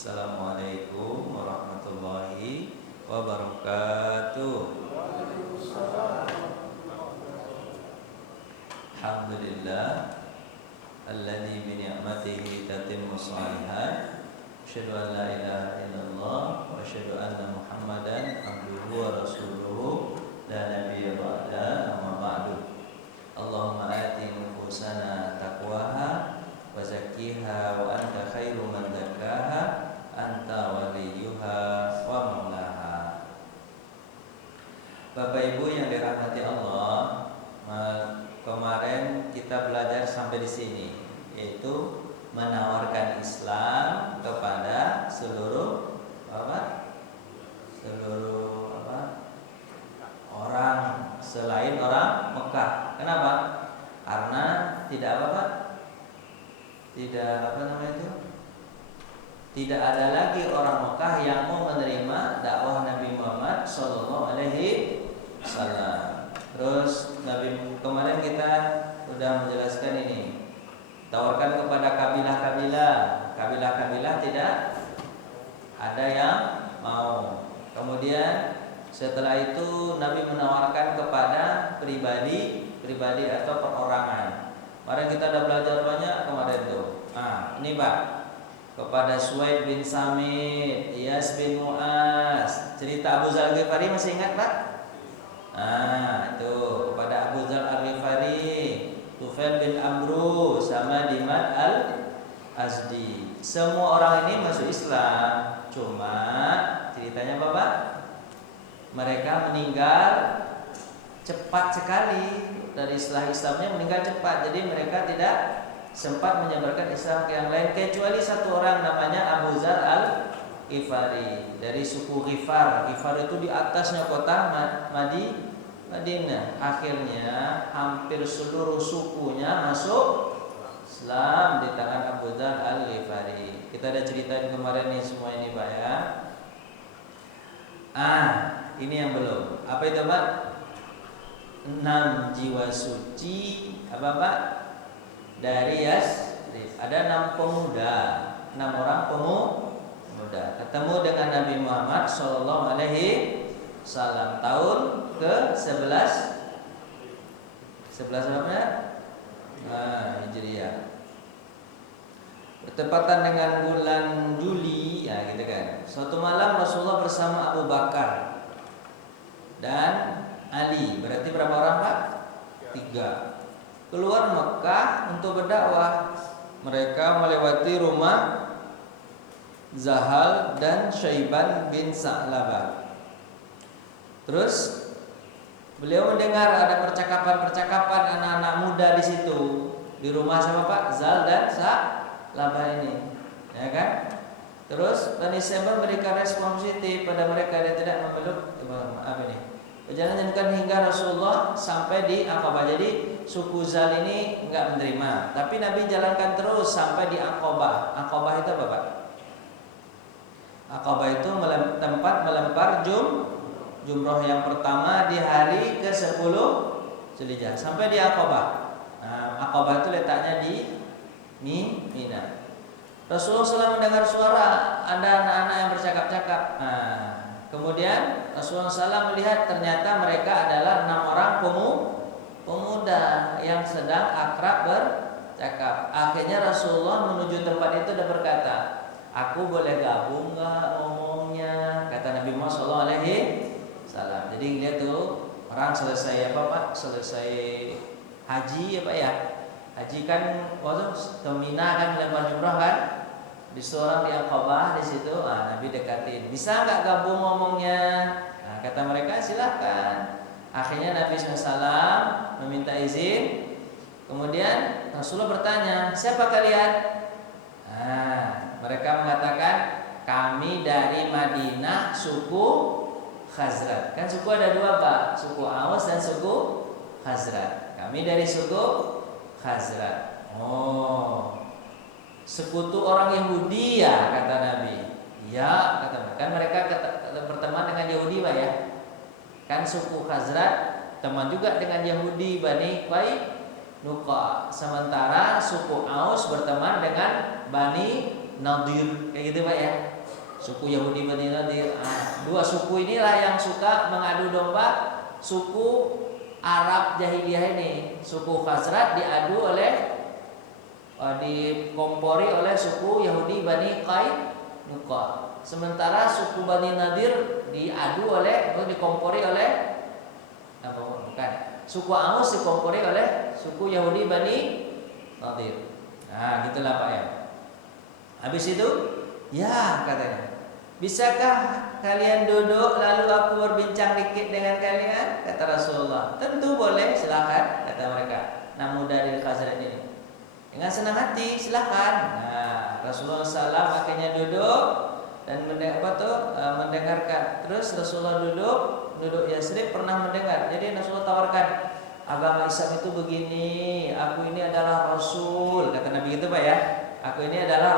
Assalamualaikum warahmatullahi wabarakatuh. Alhamdulillah alladzi bi ni'matihi tatimmu shalihat. Asyhadu an la ilaha illallah wa asyhadu anna Muhammadan abduhu wa rasuluhu la nabiyya ba'da, amma ba'du. Allahumma ati nufusana taqwaha wa zakkiha wa anta khairu man zakkaha anta waliyuha wa maulaha. Bapak Ibu yang dirahmati Allah, kemarin kita belajar sampai di sini, yaitu menawarkan Islam kepada seluruh orang selain orang Mekah. Kenapa? Karena tidak ada lagi orang Mekah yang mau menerima dakwah Nabi Muhammad Sallallahu Alaihi Wasallam. Terus kemarin kita sudah menjelaskan ini, tawarkan kepada kabilah-kabilah tidak ada yang mau. Kemudian setelah itu Nabi menawarkan kepada pribadi atau perorangan. Kemarin kita sudah belajar banyak kemarin tuh. Ini Pak, kepada Suwaid bin Samit, Iyas bin Mu'az, cerita Abu Dzar Al-Ghifari masih ingat Pak? Itu kepada Abu Dzar Al-Ghifari, Tufail bin Amru, sama Dimad Al-Azdi. Semua orang ini masuk Islam. Cuma ceritanya apa Pak? Mereka meninggal cepat sekali. Dari Islamnya meninggal cepat. Jadi mereka tidak sempat menyebarkan Islam ke yang lain, kecuali satu orang namanya Abu Dzar Al-Ghifari dari suku Ghifar. Ghifar itu di atasnya kota Madinah. Akhirnya hampir seluruh sukunya masuk Islam di tangan Abu Dzar Al-Ghifari. Kita ada ceritain kemarin nih semua ini Pak ya. Ini yang belum. Apa itu Pak? 6 jiwa suci apa Pak? Dari Yasrib. Ada 6 pemuda, 6 orang pemuda ketemu dengan Nabi Muhammad Sallallahu Alaihi Wasallam tahun ke-11 berapa? Hijriah. Bertepatan dengan bulan Juli, ya gitu kan. Suatu malam Rasulullah bersama Abu Bakar dan Ali, berarti berapa orang Pak? 3. Keluar Mekah untuk berdakwah. Mereka melewati rumah Zahal dan Syaiban bin Sa'labah. Terus beliau mendengar ada percakapan anak-anak muda di situ, di rumah sama Pak Zal dan Sa'labah ini, ya kan? Terus Bani Sa'labah memberikan respon positif pada mereka. Dia tidak memeluk perjalanan hingga Rasulullah sampai di Aqabah. Jadi suku Zal ini enggak menerima, tapi Nabi jalankan terus sampai di Aqabah. Aqabah itu apa Pak? Aqabah itu tempat melempar jumroh yang pertama di hari ke-10 Zulhijjah sampai di Aqabah. Aqabah itu letaknya di Mina. Rasulullah SAW mendengar suara ada anak-anak yang bercakap-cakap. Kemudian Rasulullah SAW melihat ternyata mereka adalah 6 orang pemuda yang sedang akrab bercakap. Akhirnya Rasulullah menuju tempat itu dan berkata, "Aku boleh gabung nggak ngomongnya?" Kata Nabi Muhammad SAW. Jadi dia tuh orang selesai apa Pak? Selesai haji ya Pak ya. Haji kan waktu ke Mina kan melempar jumrah kan? Di seorang di Aqabah di situ, Nabi dekatin, bisa nggak gabung ngomongnya? Kata mereka silahkan. Akhirnya Nabi SAW meminta izin. Kemudian Rasulullah bertanya, siapa kalian? Mereka mengatakan, kami dari Madinah suku Khazraj. Kan suku ada 2 Pak, suku Aus dan suku Khazraj. Kami dari suku Khazraj. Sekutu orang Yahudi ya, kata Nabi. Ya, kata kan mereka berteman dengan Yahudi Pak ya. Kan suku Khazraj teman juga dengan Yahudi Bani Qainuqa. Sementara suku Aus berteman dengan Bani Nadir, kayak gitu Pak ya. Suku Yahudi Bani Nadir. Dua suku inilah yang suka mengadu domba suku Arab jahiliyah ini. Suku Khazraj diadu oleh dikompori oleh suku Yahudi Bani Qainuqa. Sementara suku Bani Nadir diadu oleh atau dikompori oleh apa bukan? Suku Aus dikompori oleh suku Yahudi Bani Nadir. Nah, gitulah Pak ya. Habis itu, ya katanya, bisakah kalian duduk lalu aku berbincang dikit dengan kalian? Kata Rasulullah. Tentu boleh, silakan kata mereka. Nah, muda dari Khazraj ini dengan senang hati silakan. Nah, Rasulullah SAW akhirnya duduk dan mendengarkan. Terus Rasulullah duduk Yasrib pernah mendengar. Jadi Rasulullah tawarkan, agama Islam itu begini, aku ini adalah Rasul, kata Nabi gitu Pak ya. Aku ini adalah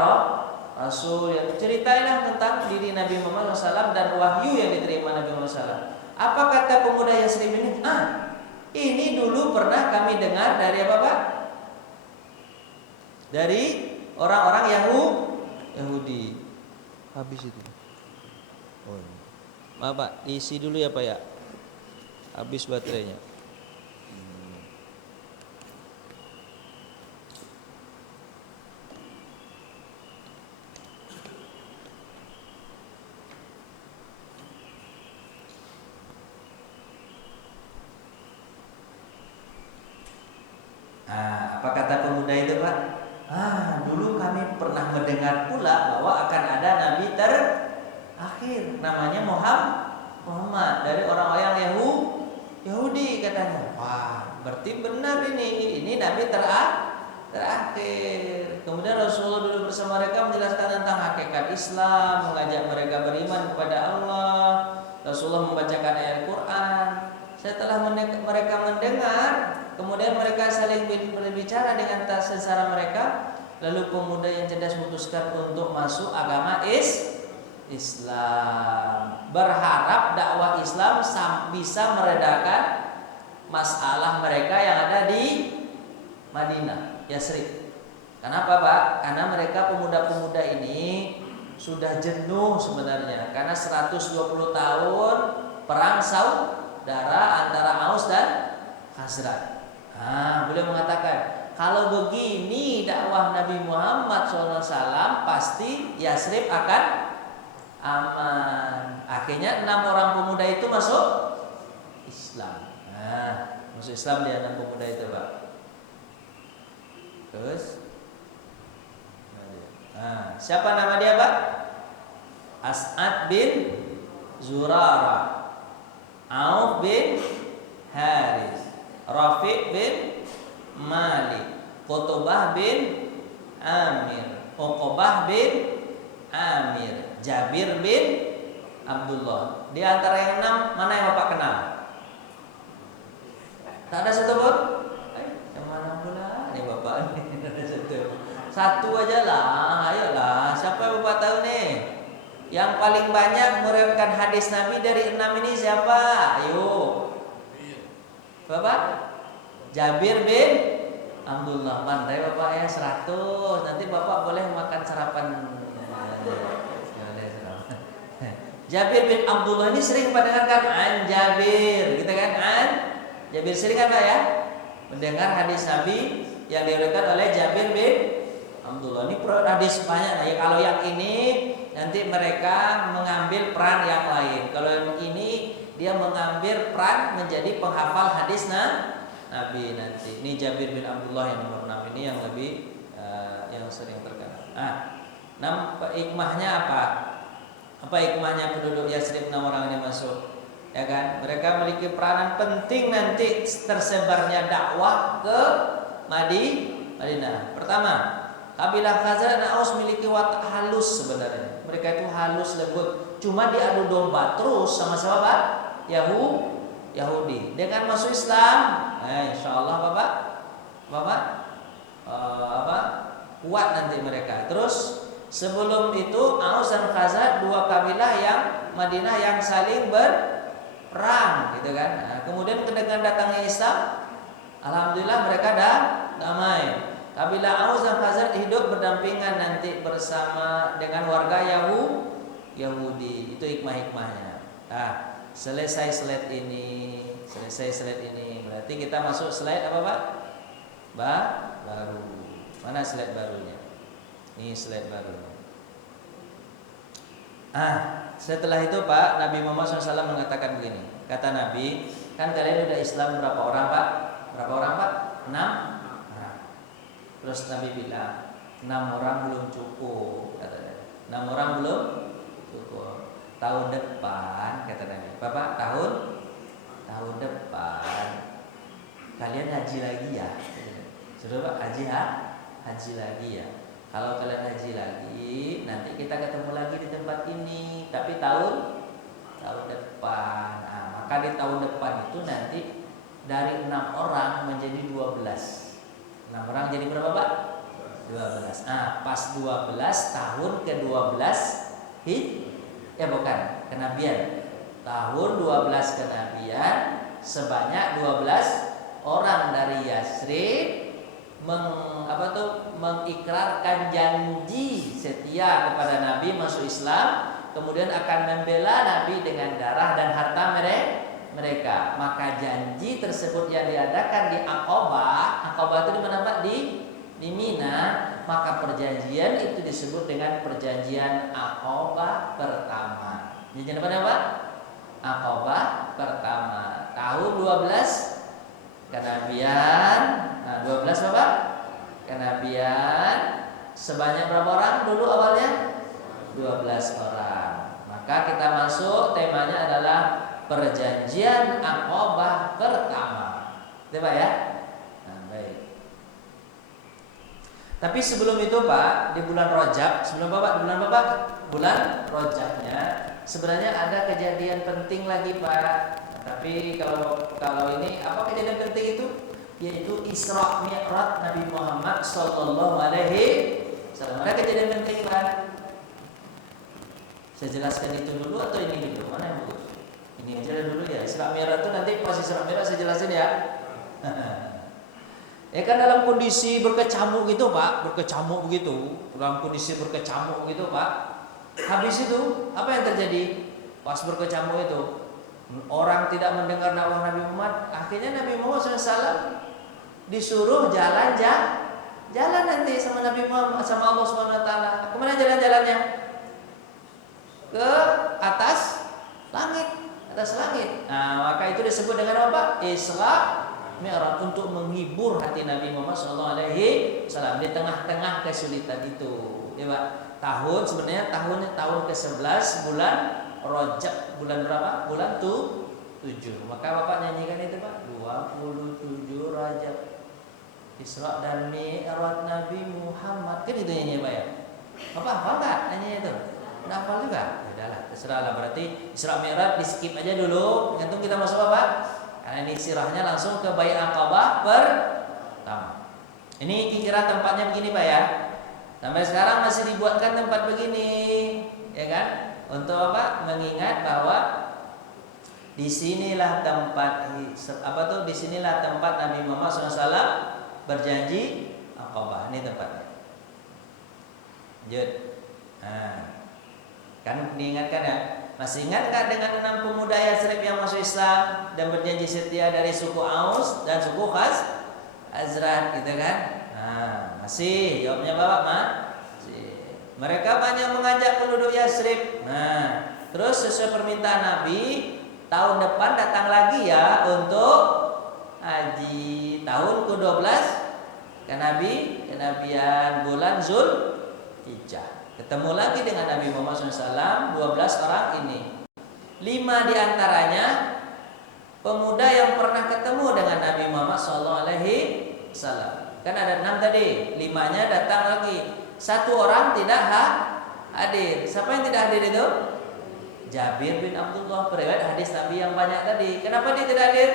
Rasul yang ceritainlah tentang diri Nabi Muhammad SAW dan wahyu yang diterima Nabi Muhammad SAW. Apa kata pemuda Yasrib ini? Ini dulu pernah kami dengar dari apa Pak? Dari orang-orang Yahudi. Habis itu. Oh, maaf Pak, diisi dulu ya Pak ya. Habis baterainya. Apa kata pemuda itu Pak? Dulu kami pernah mendengar pula bahwa akan ada nabi terakhir namanya Muhammad dari orang-orang Yahudi katanya. Wah, berarti benar ini nabi terakhir. Kemudian Rasulullah dulu bersama mereka menjelaskan tentang hakikat Islam, mengajak mereka beriman kepada Allah. Rasulullah membacakan ayat Quran. Setelah mereka mendengar, kemudian mereka saling berbicara dengan sesama mereka. Lalu pemuda yang cerdas memutuskan untuk masuk agama Islam, berharap dakwah Islam bisa meredakan masalah mereka yang ada di Madinah, Yasrib. Kenapa Pak? Karena mereka pemuda-pemuda ini sudah jenuh sebenarnya, karena 120 tahun perang saudara antara Aus dan Khazraj. Beliau mengatakan, kalau begini dakwah Nabi Muhammad SAW pasti Yasrib akan aman. Akhirnya 6 orang pemuda itu masuk Islam. Masuk Islam dia 6 pemuda itu Pak. Terus siapa nama dia Pak? As'ad bin Zurarah, Auf bin Haris, Rafiq bin Malik, Qutbah bin Amir, Uqbah bin Amir, Jabir bin Abdullah. Di antara yang 6 mana yang Bapak kenal? Tak ada satu pun? Yang mana pula? Ini Bapak ini ada satu aja lah. Ayolah, siapa yang Bapak tahu nih? Yang paling banyak meriwayatkan hadis Nabi dari 6 ini siapa? Ayo. Bapak? Jabir bin Abdullah. Pandai Bapak ya, 100. Nanti Bapak boleh makan sarapan. Jabir bin Abdullah ini sering mendengarkan an Jabir, gitu kan? An Jabir sering kan Pak ya? Mendengar hadis Nabi yang diriwayatkan oleh Jabir bin Abdullah. Ini hadis banyak. Nah, ya, kalau yang ini nanti mereka mengambil peran yang lain. Kalau yang ini dia mengambil peran menjadi penghafal hadis Nabi nanti. Ini Jabir bin Abdullah yang nomor 6 ini yang lebih yang sering terkenal. Hikmahnya apa? Apa hikmahnya penduduk Yasrib 6 orang ini masuk? Ya kan? Mereka memiliki peranan penting nanti tersebarnya dakwah ke Madinah. Pertama, kabilah Khazraj dan Aus memiliki watak halus sebenarnya. Mereka itu halus lembut. Cuma diadu domba terus sama siapa? Yahudi. Dengan masuk Islam, insya Allah Bapak kuat nanti mereka. Terus sebelum itu Aus dan Khazraj dua kabilah yang Madinah yang saling berperang, gitu kan. Kemudian dengan datangnya Islam, alhamdulillah mereka dah damai. kabilah Aus dan Khazraj hidup berdampingan nanti bersama dengan warga Yahudi. Itu hikmah-hikmahnya. Selesai slide ini, berarti kita masuk slide apa Pak? Baru. Mana slide barunya? Ini slide baru. Setelah itu Pak, Nabi Muhammad SAW mengatakan begini. Kata Nabi, kan kalian udah Islam berapa orang Pak? Berapa orang Pak? 6 orang. Terus Nabi bilang 6 orang belum cukup, katanya. 6 orang belum cukup. Tahun depan, kata Nabi. Bapak, tahun depan kalian haji lagi ya. Sudah Pak, haji lagi ya. Kalau kalian haji lagi, nanti kita ketemu lagi di tempat ini. Tapi tahun depan. Maka di tahun depan itu nanti dari 6 orang menjadi 12. 6 orang jadi berapa Pak? 12. Pas 12 tahun ke-12 kenabian. Tahun 12 kenabian sebanyak 12 orang dari Yasrib mengikrarkan janji setia kepada Nabi masuk Islam, kemudian akan membela Nabi dengan darah dan harta mereka. Maka janji tersebut yang diadakan di Aqabah itu di mana Pak? Di Mina. Maka perjanjian itu disebut dengan perjanjian Aqabah pertama. Janjian apa Pak? Aqabah pertama. Tahun 12 kenabian. 12 Bapak? Kenabian sebanyak berapa orang dulu awalnya? 12 orang. Maka kita masuk, temanya adalah perjanjian Aqabah pertama. Itu Pak ya? Baik. Tapi sebelum itu Pak, di bulan Rajab, bulan Rajabnya sebenarnya ada kejadian penting lagi Pak. Tapi kalau ini apa kejadian penting itu? Yaitu Isra Mi'raj Nabi Muhammad sallallahu alaihi wasallam. Ada kejadian penting Pak. Saya jelaskan itu dulu atau ini dulu? Mana yang bagus? Ini aja dulu ya. Isra Mi'raj itu nanti pas Isra Mi'raj saya jelasin ya. Ya kan dalam kondisi berkecamuk gitu Pak, Dalam kondisi berkecamuk gitu Pak. Habis itu apa yang terjadi? Pas berkecamuk itu orang tidak mendengar dakwah Nabi Muhammad. Akhirnya Nabi Muhammad SAW disuruh jalan nanti sama Nabi Muhammad, sama Allah Subhanahu Wa Taala. Kemana jalan-jalannya? Ke atas langit. Maka itu disebut dengan apa? Isra Mi'raj, untuk menghibur hati Nabi Muhammad SAW di tengah-tengah kesulitan itu. Ya Pak. Sebenarnya tahun ke-11 bulan Rajab. Bulan berapa? Bulan 7. Maka Bapak nyanyikan itu Pak. 27 Rajab, Isra dan Mi'raj Nabi Muhammad. Kan itu nyanyi Pak ya? Bapak hafal enggak nyanyi itu? Udah hafal juga? Ya udahlah, terserahlah. Berarti Isra Mi'raj di skip aja dulu. Gantung kita masuk apa? Karena ini sirahnya langsung ke Bai'ah Aqabah pertama. Ini kira tempatnya begini Pak ya. Sampai sekarang masih dibuatkan tempat begini, ya kan? Untuk apa? Mengingat bahwa disinilah tempat disinilah tempat Nabi Muhammad SAW berjanji Aqabah. Ini tempatnya. Lanjut. Kan diingatkan ya. Masih ingat nggak dengan 6 pemuda Yasrib yang masuk Islam dan berjanji setia dari suku Aus dan suku Khazraj, gitu kan? Masih. Jawabnya Bapak masih. Mereka banyak mengajak penduduk Yasrib. Terus sesuai permintaan Nabi, tahun depan datang lagi ya untuk haji. Tahun ke-12 kenabian bulan Zulhijjah. Ketemu lagi dengan Nabi Muhammad SAW 12 orang ini. 5 diantaranya pemuda yang pernah ketemu dengan Nabi Muhammad SAW. Kan ada 6 tadi, 5-nya datang lagi. 1 orang tidak hadir. Siapa yang tidak hadir itu? Jabir bin Abdullah, periwayat hadis Nabi yang banyak tadi. Kenapa dia tidak hadir?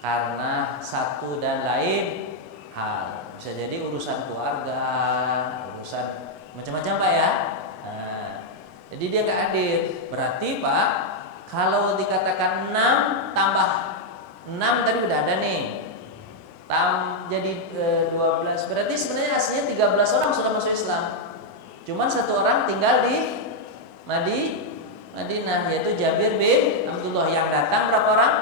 Karena satu dan lain hal. Bisa jadi urusan keluarga, urusan macam-macam Pak ya. Jadi dia nggak hadir. Berarti Pak, kalau dikatakan 6 tambah 6 tadi udah ada nih. jadi 12. Berarti sebenarnya aslinya 13 orang sudah masuk Islam. Cuman satu orang tinggal di Madinah, yaitu Jabir bin Abdullah. Yang datang berapa orang?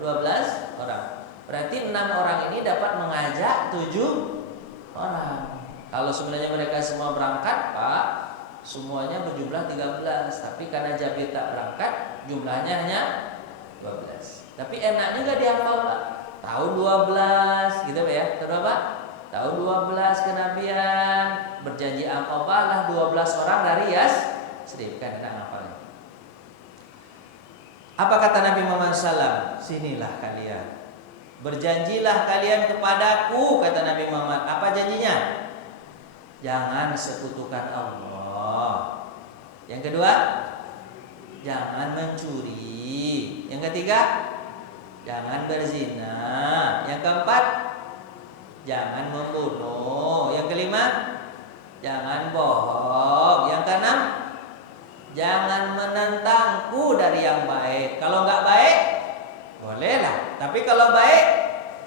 12 orang. Berarti 6 orang ini dapat mengajak 7 orang. Kalau sebenarnya mereka semua berangkat, Pak, semuanya berjumlah 13. Tapi karena Jabir tak berangkat, jumlahnya hanya 12. Tapi enak juga dihafal, Pak. Tahun 12 gitu ya. Terus Pak, tahun 12 kenabian, berjanji Aqabah lah 12 orang dari Yasrib, kan enak ngapalnya. Apa kata Nabi Muhammad SAW? Sinilah kalian, berjanjilah kalian kepadaku, kata Nabi Muhammad. Apa janjinya? Jangan sekutukan Allah. Yang kedua, jangan mencuri. Yang ketiga, jangan berzina. Yang keempat, jangan membunuh. Yang kelima, jangan bohong. Yang keenam, jangan menentangku dari yang baik. Kalau nggak baik, bolehlah. Tapi kalau baik,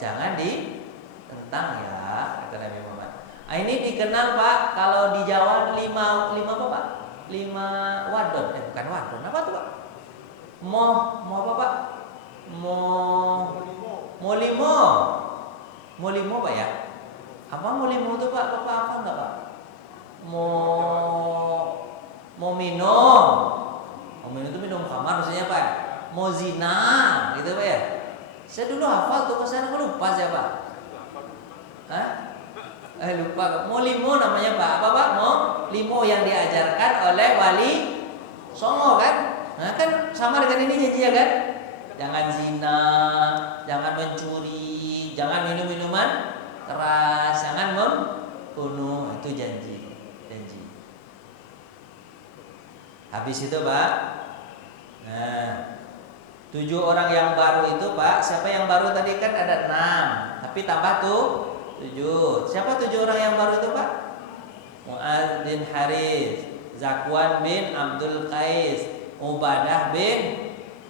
jangan ditentang ya, kata Nabi Muhammad. Ini dikenal, Pak, kalau di Jawa 5 apa, Pak? 5 wadon. Bukan wadon. Apa tuh, Pak? Mo apa, Pak? Mo limo, Pak ya? Apa mo limo tuh, Pak? Bapak apa enggak, Pak? Mau minum. Mau minum itu minum kamar maksudnya, Pak. Mau zina, gitu, Pak ya? Saya dulu hafal tuh, saya lupa saya, Pak. Hah? Lupa. Mau limo namanya, Pak. Apa, Pak? Mau limo yang diajarkan oleh Wali Songo, kan? Nah, kan sama dengan ini janjinya, kan? Jangan zina, jangan mencuri, jangan minum minuman keras, jangan membunuh. Itu janji. Habis itu, Pak. Nah, 7 orang yang baru itu, Pak. Siapa yang baru tadi? Kan ada 6, tapi tambah tuh 7. Siapa 7 orang yang baru itu, Pak? Mu'adz bin Harits, Zakwan bin Abdul Qais, Ubadah bin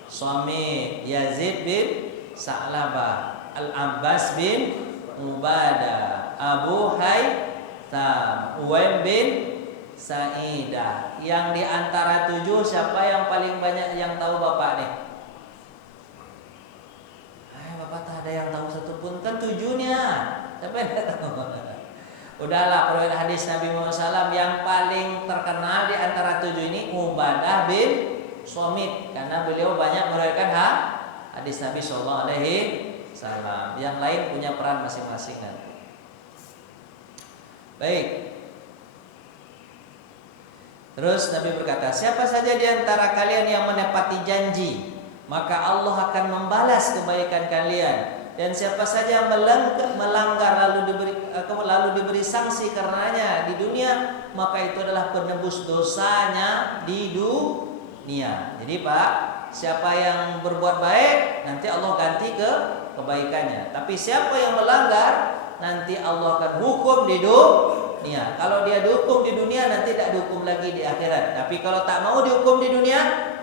Somit, Yazid bin Sa'labah, Al-Abbas bin Ubadah, Abu Haytham, Uwaim bin Sa'idah. Yang di antara 7 siapa yang paling banyak yang tahu Bapak nih? Bapak tak ada yang tahu satu pun, kan 7-nya. Siapa yang tahu? Udahlah, periwayat hadis Nabi Muhammad SAW yang paling terkenal di antara 7 ini Ubadah bin Somit, karena beliau banyak meriwayatkan hadis Nabi SAW. Yang lain punya peran masing-masing. Baik. Terus Nabi berkata, siapa saja di antara kalian yang menepati janji, maka Allah akan membalas kebaikan kalian. Dan siapa saja yang melanggar lalu diberi sanksi karenanya di dunia, maka itu adalah penebus dosanya di dunia. Jadi, Pak, siapa yang berbuat baik, nanti Allah ganti ke kebaikannya. Tapi siapa yang melanggar, nanti Allah akan hukum di dunia. Kalau dia dihukum di dunia, nanti tidak dihukum lagi di akhirat. Tapi kalau tak mau dihukum di dunia,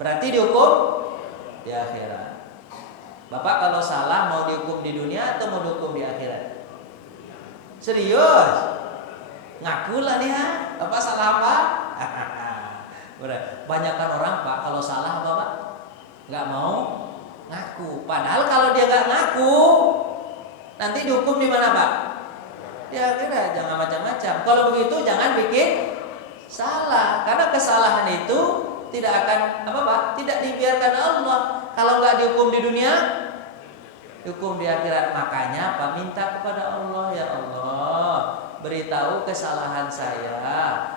berarti dihukum di akhirat. Bapak kalau salah mau dihukum di dunia atau mau dihukum di akhirat? Serius? Ngakulah nih, Bapak salah apa? Banyakkan orang, Pak, kalau salah apa, Pak? Nggak mau ngaku. Padahal kalau dia nggak ngaku, nanti dihukum di mana, Pak? Di akhirat. Jangan macam-macam. Kalau begitu jangan bikin salah, karena kesalahan itu tidak akan apa, Pak? Tidak dibiarkan Allah. Kalau nggak dihukum di dunia, dihukum di akhirat. Makanya Pak minta kepada Allah, ya Allah, beritahu kesalahan saya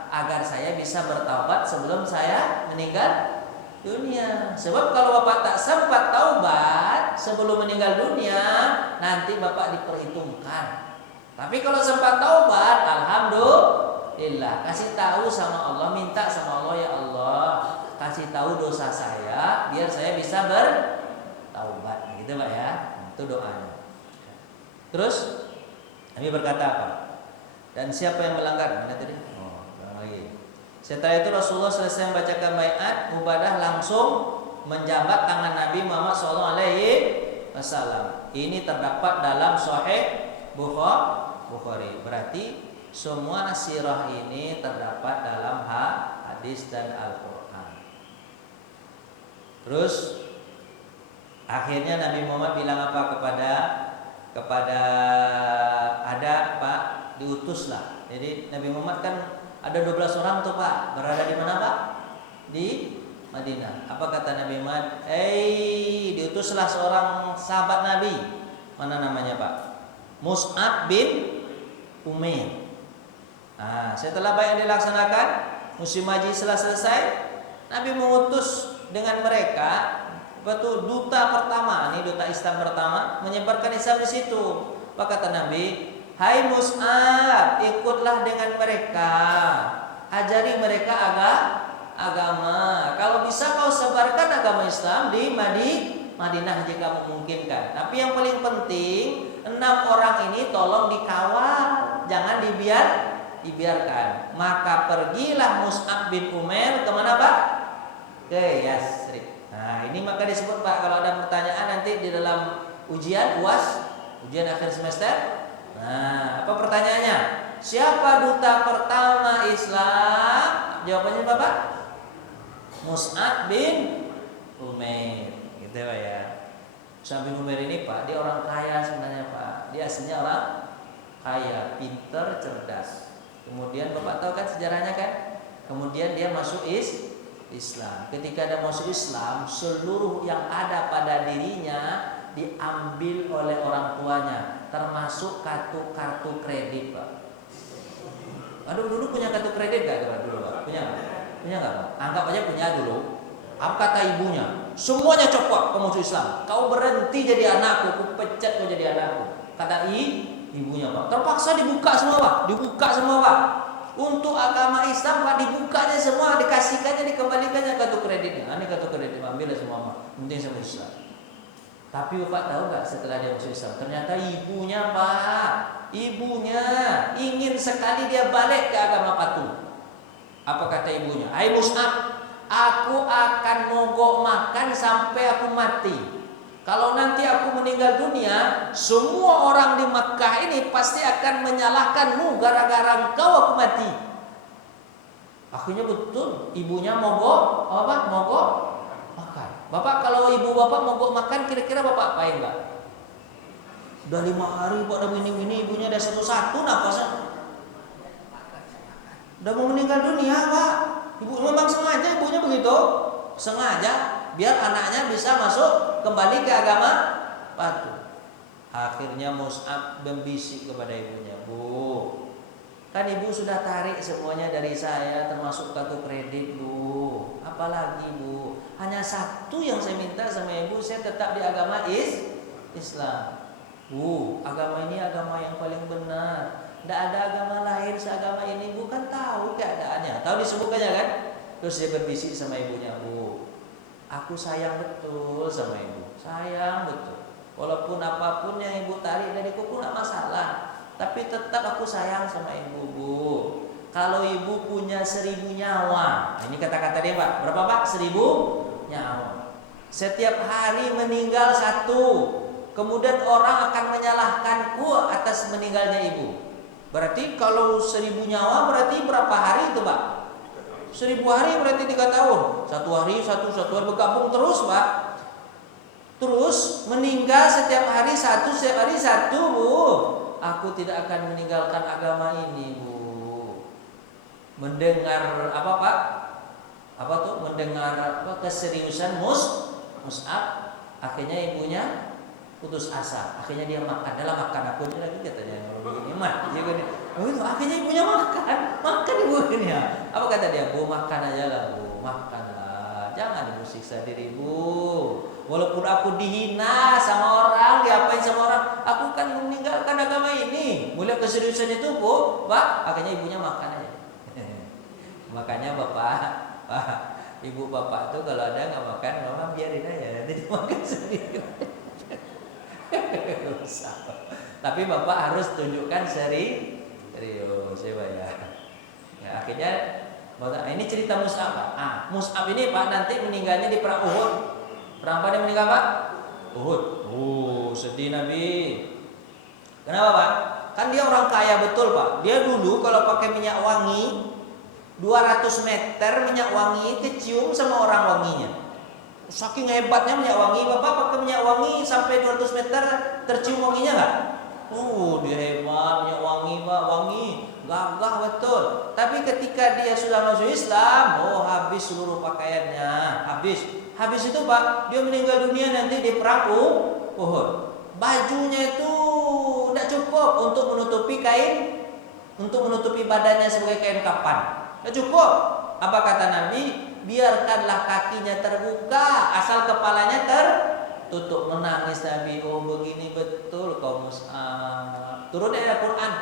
agar saya bisa bertaubat sebelum saya meninggal dunia. Sebab kalau Bapak tak sempat taubat sebelum meninggal dunia, nanti Bapak diperhitungkan. Tapi kalau sempat taubat, alhamdulillah, kasih tahu sama Allah, minta sama Allah, ya Allah, kasih tahu dosa saya biar saya bisa bertaubat, gitu, Pak ya. Itu doanya. Terus Nabi berkata apa? Dan siapa yang melanggar? Mana tadi? Lagi. Setelah itu Rasulullah selesai membacakan baiat, Ubadah langsung menjabat tangan Nabi Muhammad SAW wasallam. Ini terdapat dalam Sahih Bukhari. Berarti semua sirah ini terdapat dalam hadis dan Al-Quran. Terus akhirnya Nabi Muhammad bilang apa kepada ada Pak, diutuslah. Jadi Nabi Muhammad kan ada 12 orang tuh Pak, berada di mana Pak? Di Madinah. Apa kata Nabi Muhammad? Diutuslah seorang sahabat Nabi. Mana namanya Pak? Mus'ab bin Umair. Setelah banyak dilaksanakan, musim haji setelah selesai, Nabi mengutus dengan mereka duta pertama, ini duta Islam pertama, menyebarkan Islam di situ. Apa kata Nabi? Hai Mus'ab, ikutlah dengan mereka, ajari mereka agama. Kalau bisa kau sebarkan agama Islam di Madinah jika memungkinkan. Tapi yang paling penting 6 orang ini tolong dikawal, jangan dibiarkan. Maka pergilah Mus'ab bin Umair kemana Pak? Ke Yasrib. Nah ini maka disebut Pak, kalau ada pertanyaan nanti di dalam ujian UAS, ujian akhir semester. Nah apa pertanyaannya? Siapa duta pertama Islam? Jawabannya Bapak? Mus'ab bin Umair. Gitu Pak ya. Mus'ab bin Umair ini Pak, dia orang kaya sebenarnya Pak. Dia aslinya orang kaya, pinter, cerdas. Kemudian Bapak tahu kan sejarahnya kan? Kemudian dia masuk Islam. Ketika dia masuk Islam, seluruh yang ada pada dirinya diambil oleh orang tuanya, termasuk kartu kredit Pak. Aduh, dulu punya kartu kredit gak dulu Pak? Punya nggak Pak? Anggap aja punya dulu. Apa kata ibunya? Semuanya copot, kau masuk Islam. Kau berhenti jadi anakku, aku pecat kau jadi anakku. Kata ibunya Pak. Terpaksa dibuka semua Pak. Untuk agama Islam Pak, dibukanya semua, dikasihkannya, dikembalikannya kartu kreditnya. Ini kartu kredit, ambillah semua Pak. Penting sama Islam. Tapi Bapak tahu nggak setelah dia masuk Islam, ternyata ibunya Pak, ibunya ingin sekali dia balik ke agama patung. Apa kata ibunya? Hai Mus'ab, aku akan mogok makan sampai aku mati. Kalau nanti aku meninggal dunia, semua orang di Makkah ini pasti akan menyalahkanmu gara-gara engkau aku mati. Akhirnya betul, ibunya mogok makan. Bapak kalau ibu Bapak mogok makan, kira-kira Bapak apain Pak? Udah 5 hari Pak, udah ini ibunya udah satu-satu napasnya. Udah mau meninggal dunia Pak. Ibu memang sengaja ibunya begitu, sengaja biar anaknya bisa masuk kembali ke agama patung. Akhirnya Mus'ab membisik kepada ibunya, Bu, kan ibu sudah tarik semuanya dari saya, termasuk kartu kredit Bu. Apalagi Bu, hanya satu yang saya minta sama ibu, saya tetap di agama Islam. Bu, agama ini agama yang paling benar. Tidak ada agama lain seagama ini. Bu kan tahu keadaannya, tahu disebutkannya kan. Terus dia berbisik sama ibunya, Bu, aku sayang betul sama ibu, sayang betul. Walaupun apapun yang ibu tarik dari kuku tidak masalah, tapi tetap aku sayang sama ibu Bu. Kalau ibu punya 1000 nyawa, ini kata-kata dia Pak, berapa Pak? 1000 nyawa. Setiap hari meninggal satu, kemudian orang akan menyalahkanku atas meninggalnya ibu. Berarti kalau 1000 nyawa berarti berapa hari itu Pak? 1000 hari berarti 3 tahun. Satu hari bergabung terus Pak. Terus meninggal setiap hari satu Bu. Aku tidak akan meninggalkan agama ini Bu. Mendengar apa Pak? Apa tuh? Mendengar apa keseriusan Mus'ab, akhirnya ibunya putus asa. Akhirnya dia makan. Dalam makan aku lagi katanya begini mah. Dia gini. Oh itu akhirnya ibunya makan ibunya. Apa kata dia? Bu, makan aja lah Bu, makanlah. Jangan ibu siksa diri Bu. Walaupun aku dihina sama orang, diapain sama orang, aku kan meninggalkan agama ini. Mulai keseriusan itu Bu, Pak. Akhirnya ibunya makan aja. Makanya Bapak, Ibu Bapak tuh kalau ada nggak makan, Mama biarin aja, nanti dia makan sendiri. Tapi Bapak harus tunjukkan serius ya. Akhirnya ini cerita Mus'ab Pak. Mus'ab ini Pak nanti meninggalnya di perang Uhud. Perang apa dia meninggal Pak? Uhud. Oh, sedih Nabi. Kenapa Pak? Kan dia orang kaya betul Pak. Dia dulu kalau pakai minyak wangi 200 meter minyak wangi kecium sama orang wanginya. Saking hebatnya minyak wangi, Bapak pakai minyak wangi sampai 200 meter tercium wanginya nggak? Oh, dia hebat minyak wangi Pak, wangi, gagah betul. Tapi ketika dia sudah masuk Islam, oh habis seluruh pakaiannya, habis itu Pak, dia meninggal dunia nanti di perang Uhud. Bajunya itu tidak cukup untuk menutupi kain, untuk menutupi badannya sebagai kain kapan. Tidak cukup. Apa kata Nabi? Biarkanlah kakinya terbuka, asal kepalanya tertutup. Menangis Nabi. Oh begini betul kaum Mus'ab. Turun ayat Quran.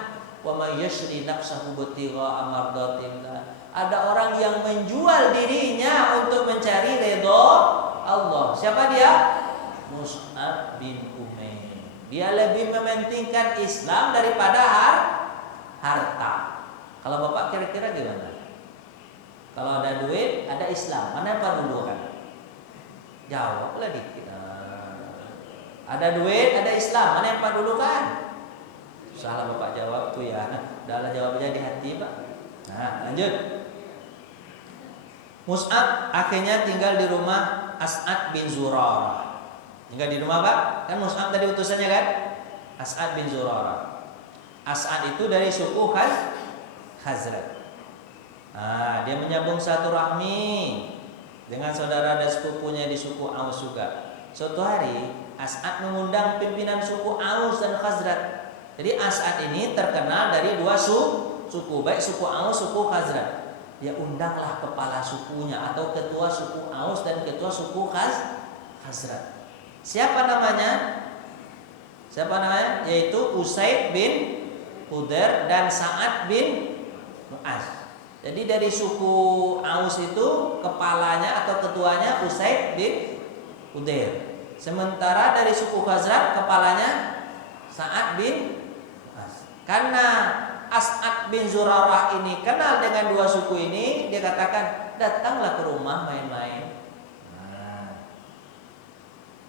Wa may yashri nafsahu btigha'a mardatillah. Ada orang yang menjual dirinya untuk mencari ridho Allah. Siapa dia? Mus'ab bin Umair. Dia lebih mementingkan Islam daripada harta. Kalau Bapak kira-kira gimana? Kalau ada duit, ada Islam, mana yang paling dulu kan? Jawablah dikit. Ada duit, ada Islam, mana yang paling dulu kan? Salah Bapak jawab tuh ya. Dalam jawabnya di hati Pak. Nah, lanjut. Mus'ab akhirnya tinggal di rumah As'ad bin Zurarah. Tinggal di rumah Pak, kan Mus'ab tadi utusannya kan? As'ad bin Zurarah. As'ad itu dari suku Khazraj. Nah, dia menyambung satu rahmi dengan saudara dan sepupunya di suku Aus juga. Suatu hari As'ad mengundang pimpinan suku Aus dan Khazraj. Jadi As'ad ini terkenal dari dua suku, baik suku Aus, suku Khazraj. Dia undanglah kepala sukunya atau ketua suku Aus dan ketua suku Khazraj. Siapa namanya? Yaitu Usaid bin Hudayr dan Sa'ad bin Mu'az. Jadi dari suku Aus itu kepalanya atau ketuanya Usaid bin Hudayr. Sementara dari suku Khazraj kepalanya Sa'ad bin Mu'az. Karena As'ad bin Zurarah ini kenal dengan dua suku ini, dia katakan, datanglah ke rumah main-main.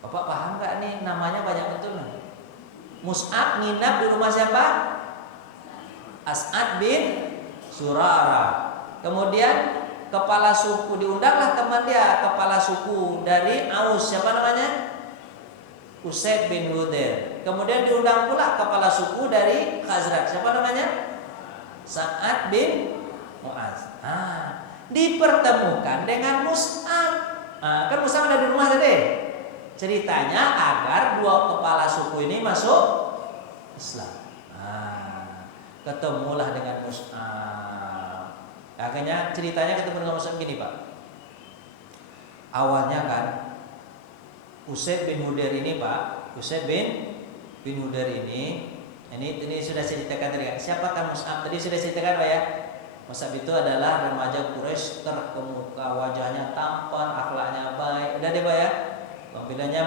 Bapak paham gak nih, namanya banyak betul. Mus'ab nginap di rumah siapa? As'ad bin Zurarah. Kemudian kepala suku diundanglah teman dia, kepala suku dari Aus, siapa namanya? Usaid bin Hudayr. Kemudian diundang pula kepala suku dari Khazraj, siapa namanya? Sa'ad bin Mu'az. Dipertemukan dengan Mus'ab. Kan Mus'ab ada di rumah tadi. Ceritanya agar dua kepala suku ini masuk Islam. Ketemulah dengan Mus'ab. Akhirnya ceritanya ketemu dengan Mus'ab gini Pak. Awalnya kan Usaid bin Hudayr ini Pak, Usaid bin Hudayr ini sudah saya ceritakan tadi kan. Siapakah Mus'ab? Tadi sudah ceritakan Pak ya. Mus'ab itu adalah remaja Quraisy terkemuka, wajahnya tampan, akhlaknya baik. Udah deh Pak ya. Tampilannya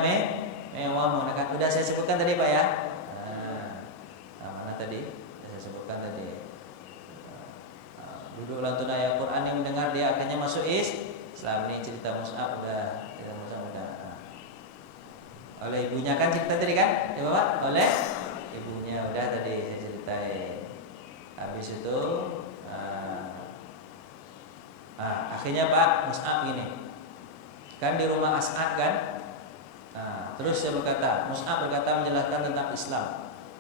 mewah, menggunakan. Udah saya sebutkan tadi Pak ya. Mana tadi? Saya sebutkan tadi. Duduk lantun ayat Quran yang mendengar dia akhirnya masuk Islam. Ini cerita Mus'ab udah. Oleh ibunya kan cerita tadi kan? Ya Bapak? Oleh ibunya udah tadi saya ceritain. Habis itu akhirnya Pak Mus'ab gini. Kan di rumah As'ad kan? Terus saya berkata, Mus'ab berkata menjelaskan tentang Islam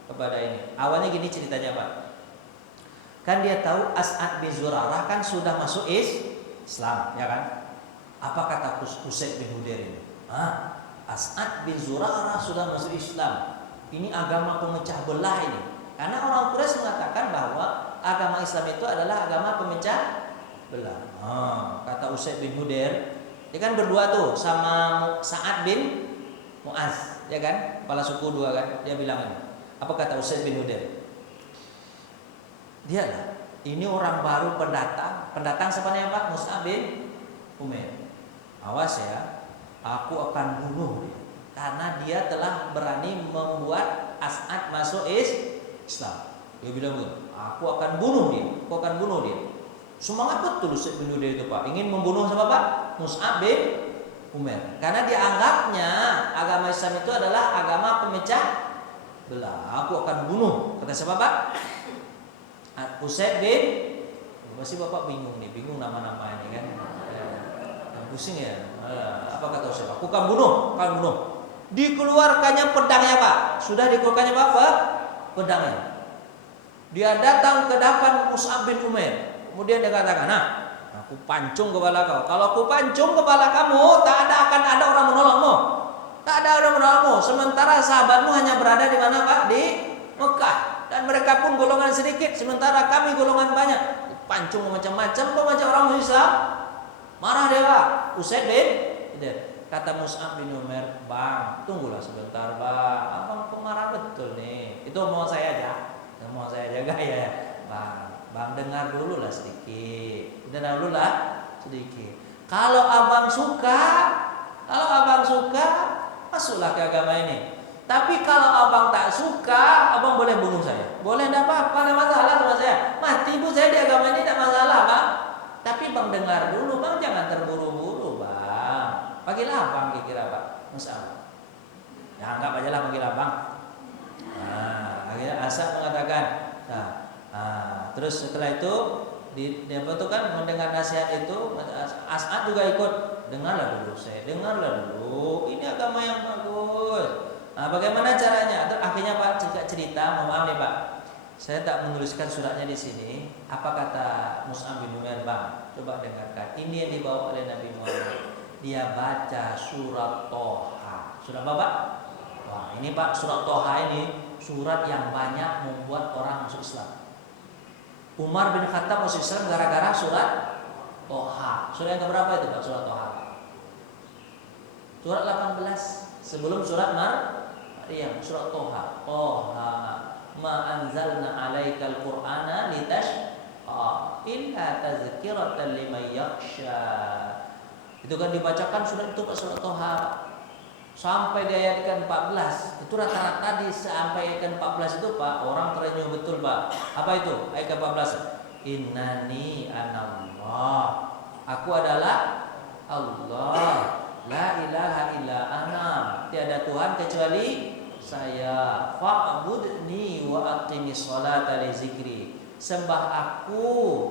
kepada ini. Awalnya gini ceritanya Pak. Kan dia tahu As'ad bin Zurarah kan sudah masuk Islam, ya kan? Apa kata Usaid bin Hudayr ini? As'ad bin Zurarah sudah masuk Islam. Ini agama pemecah belah ini. Karena orang Quraisy mengatakan bahwa agama Islam itu adalah agama pemecah belah. Kata Usaid bin Hudayr, dia kan berdua tuh sama Sa'ad bin Mu'az, ya kan? Kepala suku dua kan? Dia bilang ini. Apa kata Usaid bin Hudayr? Dialah, ini orang baru pendatang. Pendatang siapa namanya Pak? Mus'ab bin Umair. Awas ya, aku akan bunuh dia. Karena dia telah berani membuat As'ad masuk Islam. Dia bilang begitu, aku akan bunuh dia. Semangat betul Usaid bin Hudayr itu Pak. Ingin membunuh siapa Pak? Mus'ab bin Umair. Karena dianggapnya agama Islam itu adalah agama pemecah belah. Aku akan bunuh. Kata siapa Pak? Usaid bin. Masih Bapak bingung nih, bingung nama-nama ini kan. Pusing ya. Apa kata Usaid? Aku akan bunuh, akan bunuh. Dikeluarkannya pedangnya Pak. Sudah dikeluarkannya apa? Pedangnya. Dia datang ke depan Mus'ab bin Umair. Kemudian dia katakan, nah, aku pancung kepala kau. Kalau aku pancung kepala kamu, tak akan ada orang menolongmu. Tak ada orang menolongmu. Sementara sahabatmu hanya berada di mana Pak? Di Mekah. Dan mereka pun golongan sedikit. Sementara kami golongan banyak. Pancung macam-macam. Kau macam orang Islam. Marah dia Pak. Usaid bin. Kata Mus'ab bin Umair, Bang, tunggulah sebentar Bang. Abang pemarah betul nih. Itu mau saya aja. Mau saya jaga ya. Bang dengar dulu lah sedikit. Dengar dulu lah sedikit. Kalau abang suka, masuklah ke agama ini. Tapi kalau abang tak suka, abang boleh bunuh saya. Boleh, tidak apa-apa, tidak masalah sama saya. Mati pun saya di agama ini tidak masalah, Bang. Tapi Bang dengar dulu, Bang, jangan terburu-buru, Bang. Panggil abang kira-kira Pak Mus'ab. Ya anggap aja lah panggil abang. Akhirnya Asad mengatakan, terus setelah itu dia itu kan mendengar nasihat itu, Asad juga ikut. Dengarlah dulu saya, dengarlah dulu. Ini agama yang bagus. Bagaimana caranya? Akhirnya Pak cerita, mohon maaf nih Pak. Saya tak menuliskan suratnya di sini. Apa kata Mus'ab bin Umair, Bang? Coba dengarkan. Ini yang dibawa oleh Nabi Muhammad. Dia baca surat Toha. Surat apa Pak? Wah, ini Pak, surat Toha ini surat yang banyak membuat orang masuk Islam. Umar bin Khattab masuk Islam gara-gara surat Toha. Surat yang keberapa itu Pak, surat Toha? Surat 18 sebelum surat Maryam, surat Toha. Toha ma anzalna alaikal qur'ana litashqa illa tazkiratan liman yakhsha. Itu kan dibacakan surat itu Pak, surat Toha sampai di ayat ke-14. Itu rata-rata sampai ayat ke-14 itu Pak, orang terenyuh betul Pak. Apa itu? Ayat ke-14. Innani anallah. Aku adalah Allah. La ilaha illa ana. Tiada Tuhan kecuali saya. Fa'budni wa aqimis sholata li zikri. Sembah aku,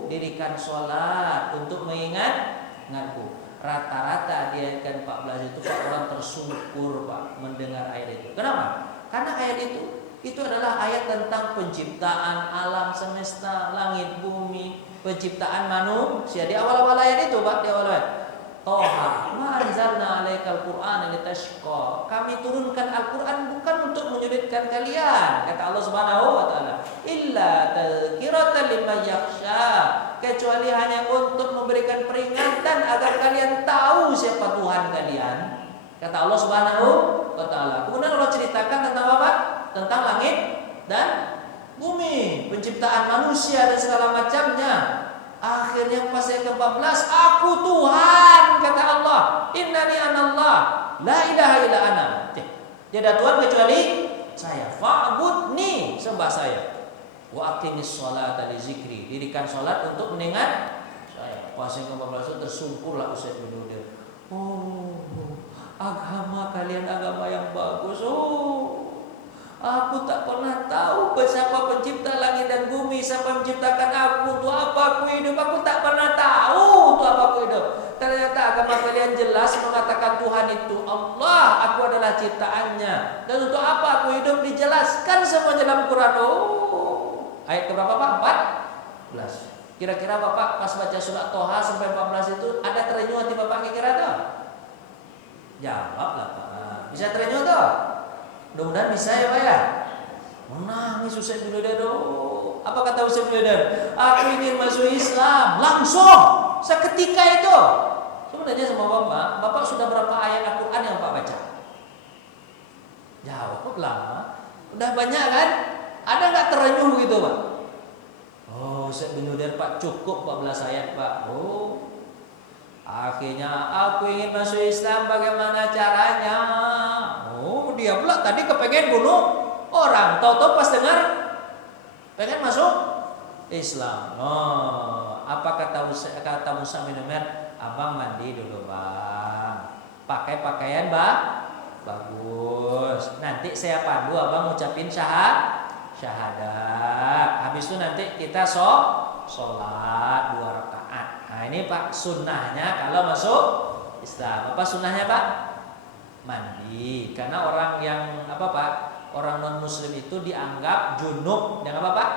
dirikan sholat untuk mengingatku. Rata-rata di ayat ke-14 itu Pak, orang tersungkur Pak mendengar ayat itu. Kenapa? Karena ayat itu adalah ayat tentang penciptaan alam semesta, langit, bumi, penciptaan manusia. Di awal-awal ayat itu Pak, di awal ayat. Toha, ma anzalna alaikal qur'ana litashqa. Kami turunkan Al-Qur'an bukan untuk menyulitkan kalian, kata Allah Subhanahu wa taala. Illa tadhkiratan liman yakhsha. Kecuali hanya untuk memberikan peringatan agar kalian tahu siapa Tuhan kalian, kata Allah Subhanahu wa taala. Kemudian Allah ceritakan tentang apa? Tentang langit dan bumi, penciptaan manusia dan segala macamnya. Akhirnya pas ayat ke-14, aku Tuhan, kata Allah. Innani anallah, la ilaha illa ana. Tiada Tuhan kecuali saya. Fa'budni, sembah saya. Wa aqimis sholata li zikri. Dirikan salat untuk mendengar saya. Pas ayat ke-14 itu tersungkurlah Usaid bin Umair. Oh, agama kalian agama yang bagus. Aku tak pernah tahu siapa pencipta langit dan bumi, siapa menciptakan aku, untuk apa aku hidup. Aku tak pernah tahu untuk apa aku hidup. Ternyata agama kalian jelas mengatakan Tuhan itu Allah, aku adalah ciptaannya. Dan untuk apa aku hidup dijelaskan semuanya dalam Quran. Ayat keberapa Pak? 14. Kira-kira Bapak pas baca surat Toha sampai 14 itu ada terenyuh hati Bapak kira-kira tuh? Jawablah Pak. Bisa terenyuh tuh? Mudah-mudahan bisa ya Pak ya. Menangis Usaid bin Umair. Apa kata Usaid bin Umair? Aku ingin masuk Islam. Langsung seketika itu. Sebenarnya sama Bapak sudah berapa ayat Al-Quran yang Bapak baca? Jawab lama. Udah banyak kan? Ada nggak terenyuh gitu Pak? Usaid bin Umair Pak, cukup 14 ayat Pak. Akhirnya aku ingin masuk Islam, bagaimana caranya? Dia pula tadi kepengen bunuh orang, tahu-tahu pas dengar pengen masuk Islam. Apa kata Musa bin Umair? Abang mandi dulu Bang. pakai pakaian bagus. Nanti saya pandu abang ngucapin syahadat. Habis itu nanti kita sholat 2 rakaat. Nah ini Pak sunnahnya kalau masuk Islam. Apa sunnahnya Pak? Mandi. Karena orang yang orang non muslim itu dianggap junub. Yang apa Pak?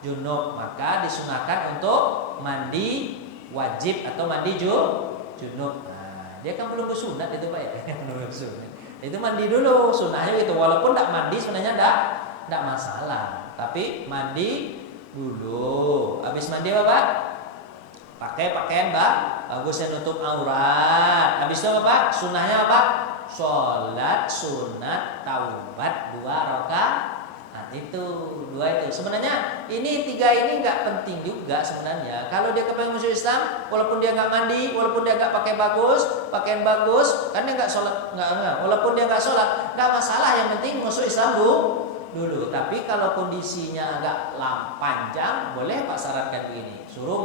Junub. Maka disunahkan untuk mandi wajib atau mandi junub. Nah, dia kan belum bersunat itu Pak ya. Belum bersunat. Itu mandi dulu sunnahnya gitu. Walaupun tidak mandi sebenarnya tidak masalah. Tapi mandi dulu. Habis mandi apa Pak? Pakai pakaian bagus yang nutup aurat. Habis itu apa Pak? Sunnahnya apa? Sholat sunat taubat 2 rakaat. Nah itu 2 itu. Sebenarnya ini 3 ini nggak penting juga sebenarnya. Kalau dia kepengen masuk Islam, walaupun dia nggak mandi, walaupun dia nggak pakai pakaian bagus, kan dia nggak sholat, nggak. Walaupun dia nggak sholat, nggak masalah. Yang penting masuk Islam dulu. Tapi kalau kondisinya agak panjang, boleh Pak syaratkan begini. Suruh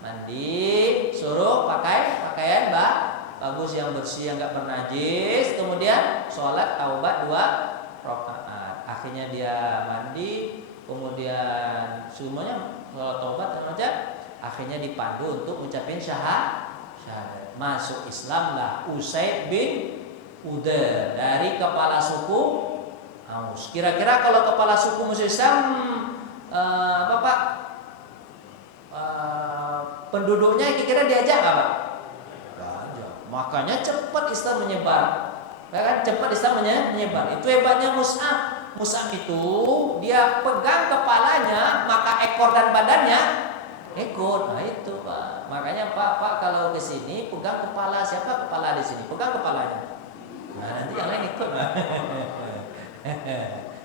mandi, suruh pakai pakaian bagus yang bersih, yang nggak bernajis. Kemudian sholat taubat 2 rakaat. Akhirnya dia mandi, kemudian semuanya sholat taubat macam. Akhirnya dipandu untuk mengucapkan syahadat. Masuk Islam lah Usaid bin Udair dari kepala suku Aus. Kira-kira kalau kepala suku masuk Islam Pak? Penduduknya kira-kira diajak apa? Diajak. Makanya cepat Islam menyebar. Ya kan? Cepat Islam menyebar. Itu hebatnya Mus'ab. Mus'ab itu dia pegang kepalanya, maka ekor dan badannya ikut. Nah itu Pak. Makanya Pak kalau ke sini pegang kepala siapa? Kepala di sini. Pegang kepalanya. Nah nanti yang lain ikut.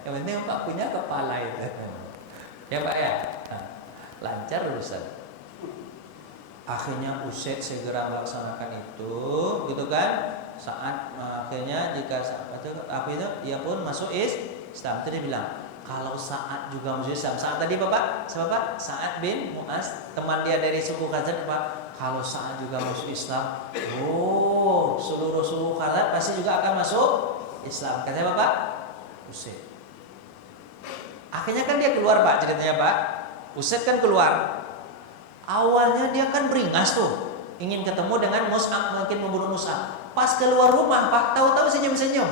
Yang penting Pak punya kepala itu. Ya Pak ya. Nah, lancar urusan. Akhirnya Usaid segera melaksanakan itu, gitu kan? Saat akhirnya jika apa itu dia pun masuk Islam. Tadi bilang kalau Sa'ad juga masuk Islam. Sa'ad tadi Bapak, siapa? Sa'ad bin Mu'az, teman dia dari suku Khazraj Pak. Kalau Sa'ad juga masuk Islam, seluruh suku Khazraj pasti juga akan masuk Islam. Katanya Bapak, Usaid. Akhirnya kan dia keluar Pak, ceritanya Pak. Usaid kan keluar. Awalnya dia kan beringas tuh, ingin ketemu dengan Mus'ab, mungkin membunuh Mus'ab. Pas keluar rumah Pak, tahu-tahu senyum-senyum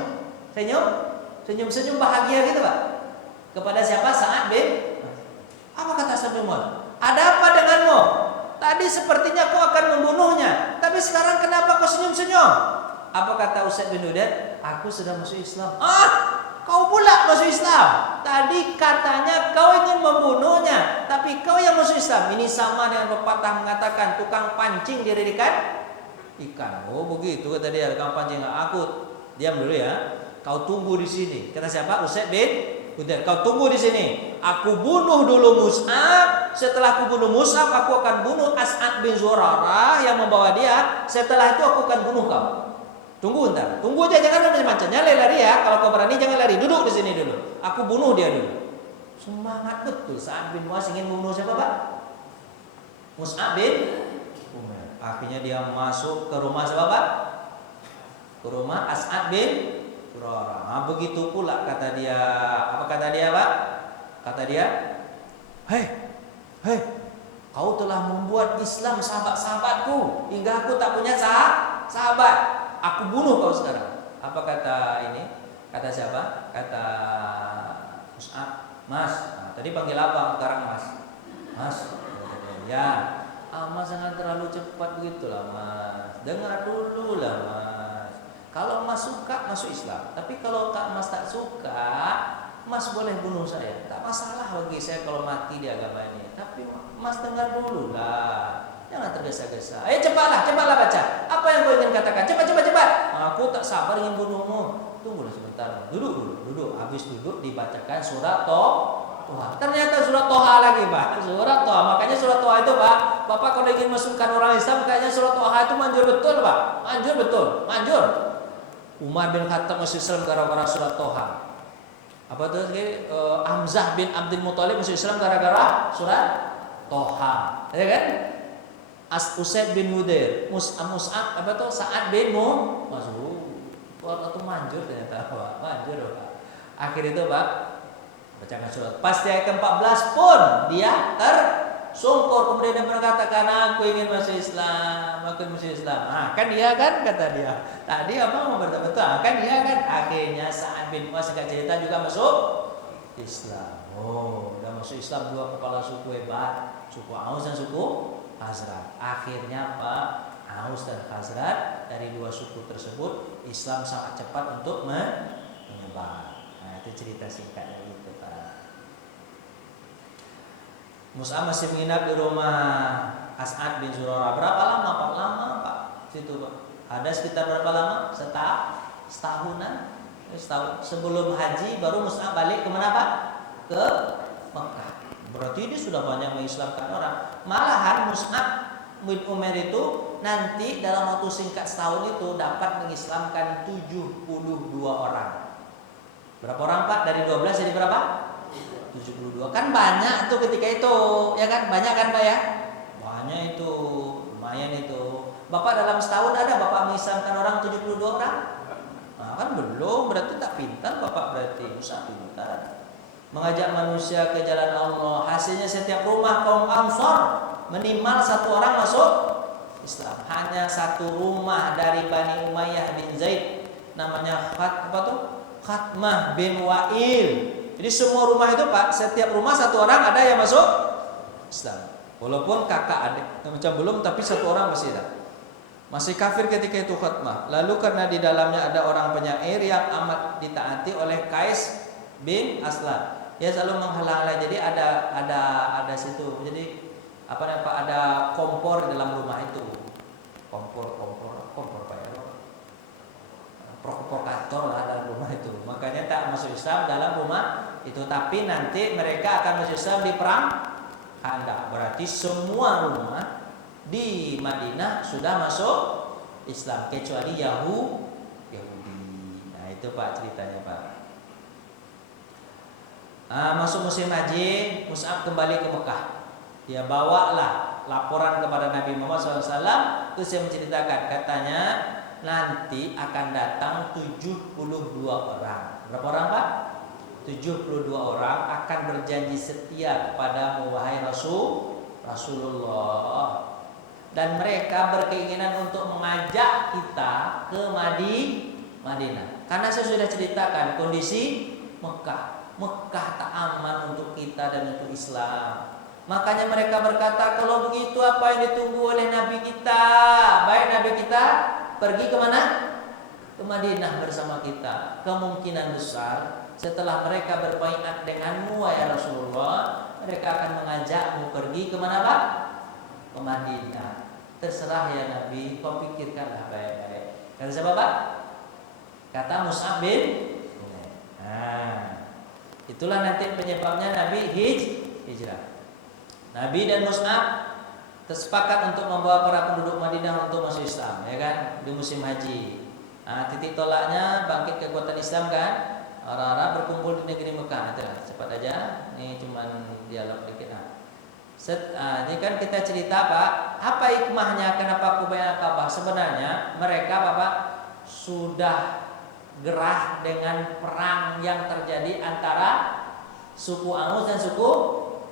bahagia gitu Pak. Kepada siapa? Sa'ad bin. Apa kata Sa'ad bin Mu'adz? Ada apa denganmu? Tadi sepertinya kau akan membunuhnya, tapi sekarang kenapa kau senyum-senyum? Apa kata Usaid bin Udair? Aku sudah masuk Islam. Kau pula masuk Islam. Tadi katanya kau ingin membunuhnya, tapi kau yang masuk Islam. Ini sama dengan pepatah mengatakan tukang pancing dijadikan ikan. Oh begitu kata dia, tukang pancing. Aku diam dulu ya. Kau tunggu di sini. Kata siapa? Usaid bin Udair. Kau tunggu di sini. Aku bunuh dulu Mus'ab. Setelah aku bunuh Mus'ab, aku akan bunuh As'ad bin Zurarah yang membawa dia. Setelah itu aku akan bunuh kau. Tunggu bentar, tunggu aja, jangan macam-macam. Jangan lari ya, kalau kau berani jangan lari, duduk di sini dulu. Aku bunuh dia dulu. Semangat betul. Sa'ad bin Mu'adz ingin membunuh siapa Pak? Mus'ab bin Umair. Akhirnya dia masuk ke rumah siapa Pak? Ke rumah As'ad bin Zurarah. Nah, begitu pula kata dia. Apa kata dia Pak? Kata dia, hei, kau telah membuat Islam sahabat-sahabatku hingga aku tak punya sahabat. Aku bunuh kau sekarang. Apa kata ini? Kata siapa? Kata Mus'ab. Mas. Nah, tadi panggil abang, sekarang Mas. Mas. Ya. Mas jangan terlalu cepat begitulah Mas. Dengar dulu lah Mas. Kalau Mas suka masuk Islam. Tapi kalau Mas tak suka, Mas boleh bunuh saya. Tak masalah bagi saya kalau mati di agama ini. Tapi Mas dengar dulu lah. Jangan tergesa-gesa. Ayo cepatlah baca. Apa yang kau ingin katakan? Cepat. Aku tak sabar ingin bunuhmu. Tunggulah sebentar. Duduk. Habis duduk dibacakan surat Toha. Ternyata surat Toha lagi Pak. Surat Toha. Makanya surat Toha itu Pak, Bapak kalau ingin masukkan orang Islam, kayaknya surat Toha itu manjur betul Pak. Manjur. Umar bin Khattab masuk Islam gara-gara surat Toha. Apa tuh? Hamzah bin Abdul Muthalib masuk Islam gara-gara surat Toha. Ya kan? Usaid bin Hudair, Mus'ab apa tuh Sa'ad bin Mas'ud. Waktu itu manjur ternyata, Pak. Manjur, Pak. Akhir itu, Pak, bacakan surat. Pas di ayat ke-14 pun dia tersungkur, kemudian dia berkata, karena aku ingin masuk Islam, aku ingin masuk Islam. Nah, kan dia kan kata dia. Tadi apa mau bertanya betul? Kan dia kan akhirnya Sa'ad bin Mu'adz singkat cerita juga masuk Islam. Oh, udah masuk Islam dua kepala suku hebat, suku Aus dan suku Khazraj. Akhirnya Pak, Aus dan Khazraj dari dua suku tersebut Islam sangat cepat untuk menyebar. Nah, itu cerita singkatnya gitu, Pak. Mus'ab masih menginap di rumah As'ad bin Zurarah. Berapa lama, Pak? Lama, Pak. Situ, Pak. Ada sekitar berapa lama? Setahunan. Setahun sebelum haji baru Mus'ab balik kemana, Pak? Ke Mekah. Berarti dia sudah banyak mengislamkan orang. Malahan Mus'ab bin Umair itu nanti dalam waktu singkat setahun itu dapat mengislamkan 72 orang. Berapa orang, Pak? Dari 12 jadi berapa? 72. Kan banyak tuh ketika itu, ya kan? Banyak kan, Pak ya? Banyak itu, lumayan itu. Bapak dalam setahun ada Bapak mengislamkan orang 72 orang? Nah, kan belum, berarti tak pintar Bapak, berarti usah pintar. Mengajak manusia ke jalan Allah. Hasilnya setiap rumah kaum Ansor minimal satu orang masuk Islam. Hanya satu rumah dari Bani Umayyah bin Zaid, namanya Khatmah bin Wa'il. Jadi semua rumah itu, Pak, setiap rumah satu orang ada yang masuk Islam. Walaupun kakak adik macam belum, tapi satu orang masih ada. Masih kafir ketika itu Khatmah. Lalu karena di dalamnya ada orang penyair yang amat ditaati oleh Qais bin Aslam, dia selalu menghalang-halangi. Jadi ada situ. Jadi ada kompor di dalam rumah itu. Kompor Pak ya. Provokator lah dalam rumah itu. Makanya tak masuk Islam dalam rumah itu. Tapi nanti mereka akan masuk Islam di perang Khandaq. Berarti semua rumah di Madinah sudah masuk Islam kecuali Yahudi. Nah, itu Pak ceritanya, Pak. Masuk musim haji, Mus'ab kembali ke Mekah. Dia bawalah laporan kepada Nabi Muhammad SAW. Terus saya menceritakan, katanya nanti akan datang 72 orang. Berapa orang, Pak? 72 orang akan berjanji setia kepada wahai Rasulullah. Dan mereka berkeinginan untuk mengajak kita ke Madinah. Karena saya sudah ceritakan kondisi Mekah tak aman untuk kita dan untuk Islam. Makanya mereka berkata, kalau begitu apa yang ditunggu oleh Nabi kita? Baik Nabi kita pergi kemana? Ke Madinah bersama kita. Kemungkinan besar setelah mereka berbaiat denganmu wahai Rasulullah, mereka akan mengajakmu pergi kemana, Pak? Ke Madinah. Terserah ya Nabi, kau pikirkanlah baik-baik. Kata siapa, Pak? Kata Mus'ab bin Umair. Nah, itulah nanti penyebabnya Nabi hijrah. Nabi dan Mus'ab tersepakat untuk membawa para penduduk Madinah untuk masuk Islam, ya kan, di musim haji. Nah, titik tolaknya bangkit kekuatan Islam kan, orang-orang berkumpul di negeri Mekah. Itulah, cepat aja. Ini cuman dialog dikit. Ini kan kita cerita, Pak, apa hikmahnya kenapa Qubaylah Ka'bah? Sebenarnya mereka, Bapak, sudah gerah dengan perang yang terjadi antara suku Aus dan suku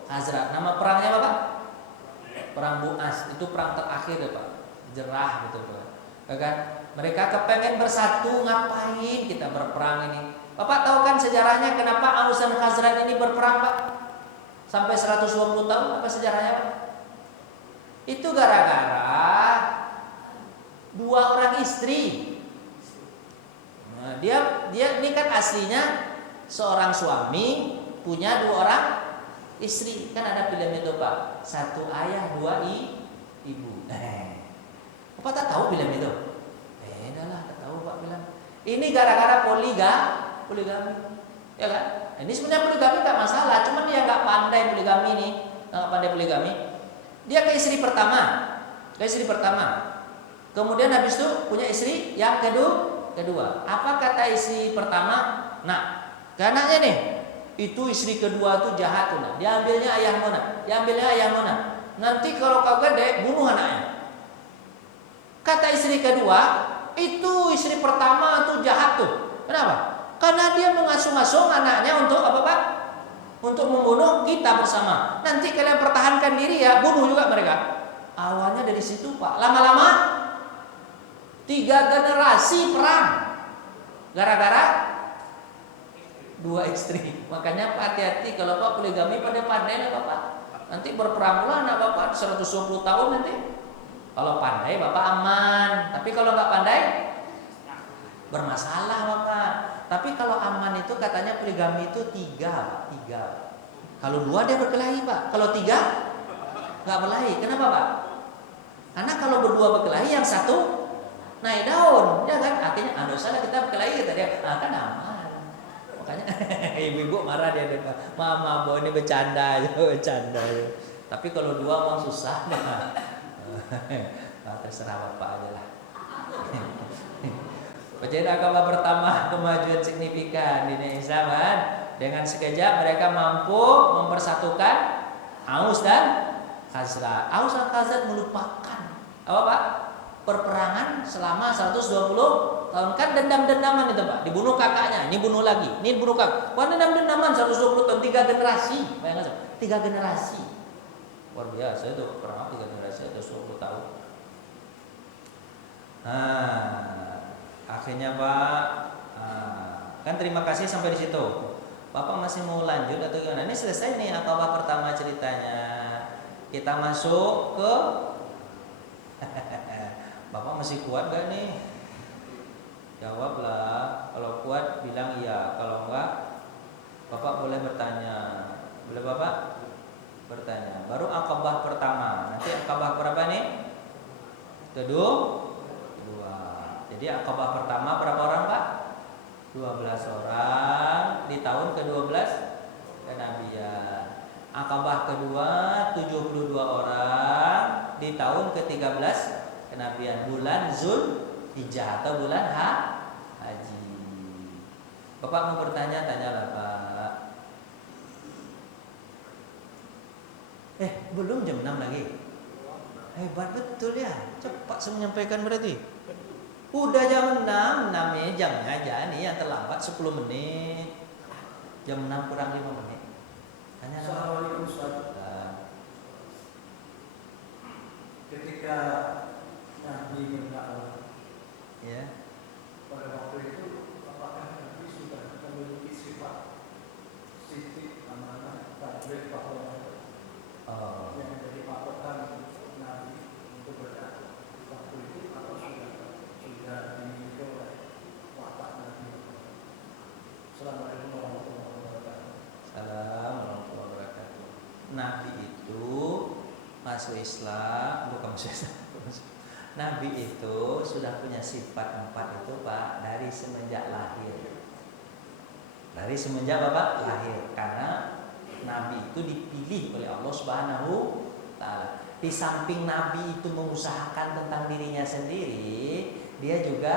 Khazraj. Nama perangnya apa, Pak? Perang Bu'as. Itu perang terakhir ya, Pak. Jerah betul, Pak. Ya kan? Mereka kepengen bersatu, ngapain kita berperang ini? Bapak tahu kan sejarahnya kenapa Aus dan Khazraj ini berperang, Pak? Sampai 120 tahun, apa sejarahnya, Pak? Itu gara-gara dua orang istri. Nah, dia ini kan aslinya seorang suami punya dua orang istri. Kan ada film itu, Pak. Satu ayah, dua ibu. Bapak tak tahu film itu? Dah tak tahu, Pak, bilang. Ini gara-gara poligami. Ya kan? Ini sebenarnya poligami tak masalah, cuman dia nggak pandai poligami ini, nggak pandai poligami. Dia ke istri pertama, kemudian habis itu punya istri yang kedua. Apa kata istri pertama? Nah, anaknya nih, itu istri kedua tuh jahat tuh. Nah, dia ambilnya ayah mana? nanti kalau kau gede bunuh anaknya. Kata istri kedua, itu istri pertama tuh jahat tuh. Kenapa? Karena dia mengasuh-asuh anaknya untuk apa Pak? Untuk membunuh kita bersama. Nanti kalian pertahankan diri ya, bunuh juga mereka. Awalnya dari situ Pak. Lama-lama 3 generasi perang. Gara-gara 2 istri. Makanya Pak hati-hati kalau Pak poligami pada pandai lah Bapak. Nanti berperang pula anak Bapak 120 tahun nanti. Kalau pandai Bapak aman. Tapi kalau nggak pandai bermasalah Bapak. Tapi kalau aman itu katanya poligami itu 3. Kalau 2 dia berkelahi Pak. Kalau 3 nggak berkelahi. Kenapa Pak? Karena kalau berdua berkelahi yang satu naik daun, ya kan? Akhirnya dosa lah kita berkelahi kata dia. Kan aman. Makanya ibu-ibu marah dia Mama, ini bercanda aja. Tapi kalau 2 memang susah dah. Terserah Bapak aja lah. Pejabat agama pertama kemajuan signifikan di Indonesia kan? Dengan sekejap mereka mampu mempersatukan Aus dan Khazraj. Aus dan Khazraj melupakan apa Pak? Perperangan selama 120 tahun kan dendam-dendaman itu Pak. Dibunuh kakaknya, ini bunuh lagi, ini bunuh kakak. Wah dendam-dendaman 120 tahun 3 generasi. Bayangkan 3 generasi. Luar biasa itu perang 3 generasi atau 20 tahun. Akhirnya Pak, kan terima kasih sampai di situ. Bapak masih mau lanjut atau gimana? Ini selesai nih Aqabah pertama ceritanya. Kita masuk ke Bapak masih kuat gak nih? Jawablah. Kalau kuat bilang iya. Kalau enggak, Bapak boleh bertanya. Boleh Bapak bertanya. Baru Aqabah pertama. Nanti Aqabah berapa nih? Kedua. Jadi Aqabah pertama berapa orang Pak? 12 orang di tahun ke-12 kenabian. Aqabah kedua 72 orang di tahun ke-13 kenabian, bulan Zulhijjah atau bulan Haji. Bapak mau bertanya, tanyalah Pak. Belum jam 6 lagi. Hebat betul ya. Cepat saya menyampaikan berarti. Udah jam 6 nih jamnya aja nih yang terlambat 10 menit. Jam 6 kurang 5 menit. Tanya Assalamualaikum Ustaz. Ketika Nabi berdakwah, ya. pada waktu itu apakah Nabi sudah memiliki sifat sifat amanah tabligh bahwa yang menjadi patokan Nabi untuk berdakwah waktu itu atau sudah dimiliki oleh watak Nabi? Assalamualaikum warahmatullahi wabarakatuh. Salam warahmatullahi wabarakatuh. Nabi itu masuk Islam, bukan masuk Islam. Nabi itu sudah punya sifat 4 itu Pak dari semenjak lahir. Dari semenjak Bapak lahir, karena Nabi itu dipilih oleh Allah Subhanahu Ta'ala. Di samping Nabi itu mengusahakan tentang dirinya sendiri, dia juga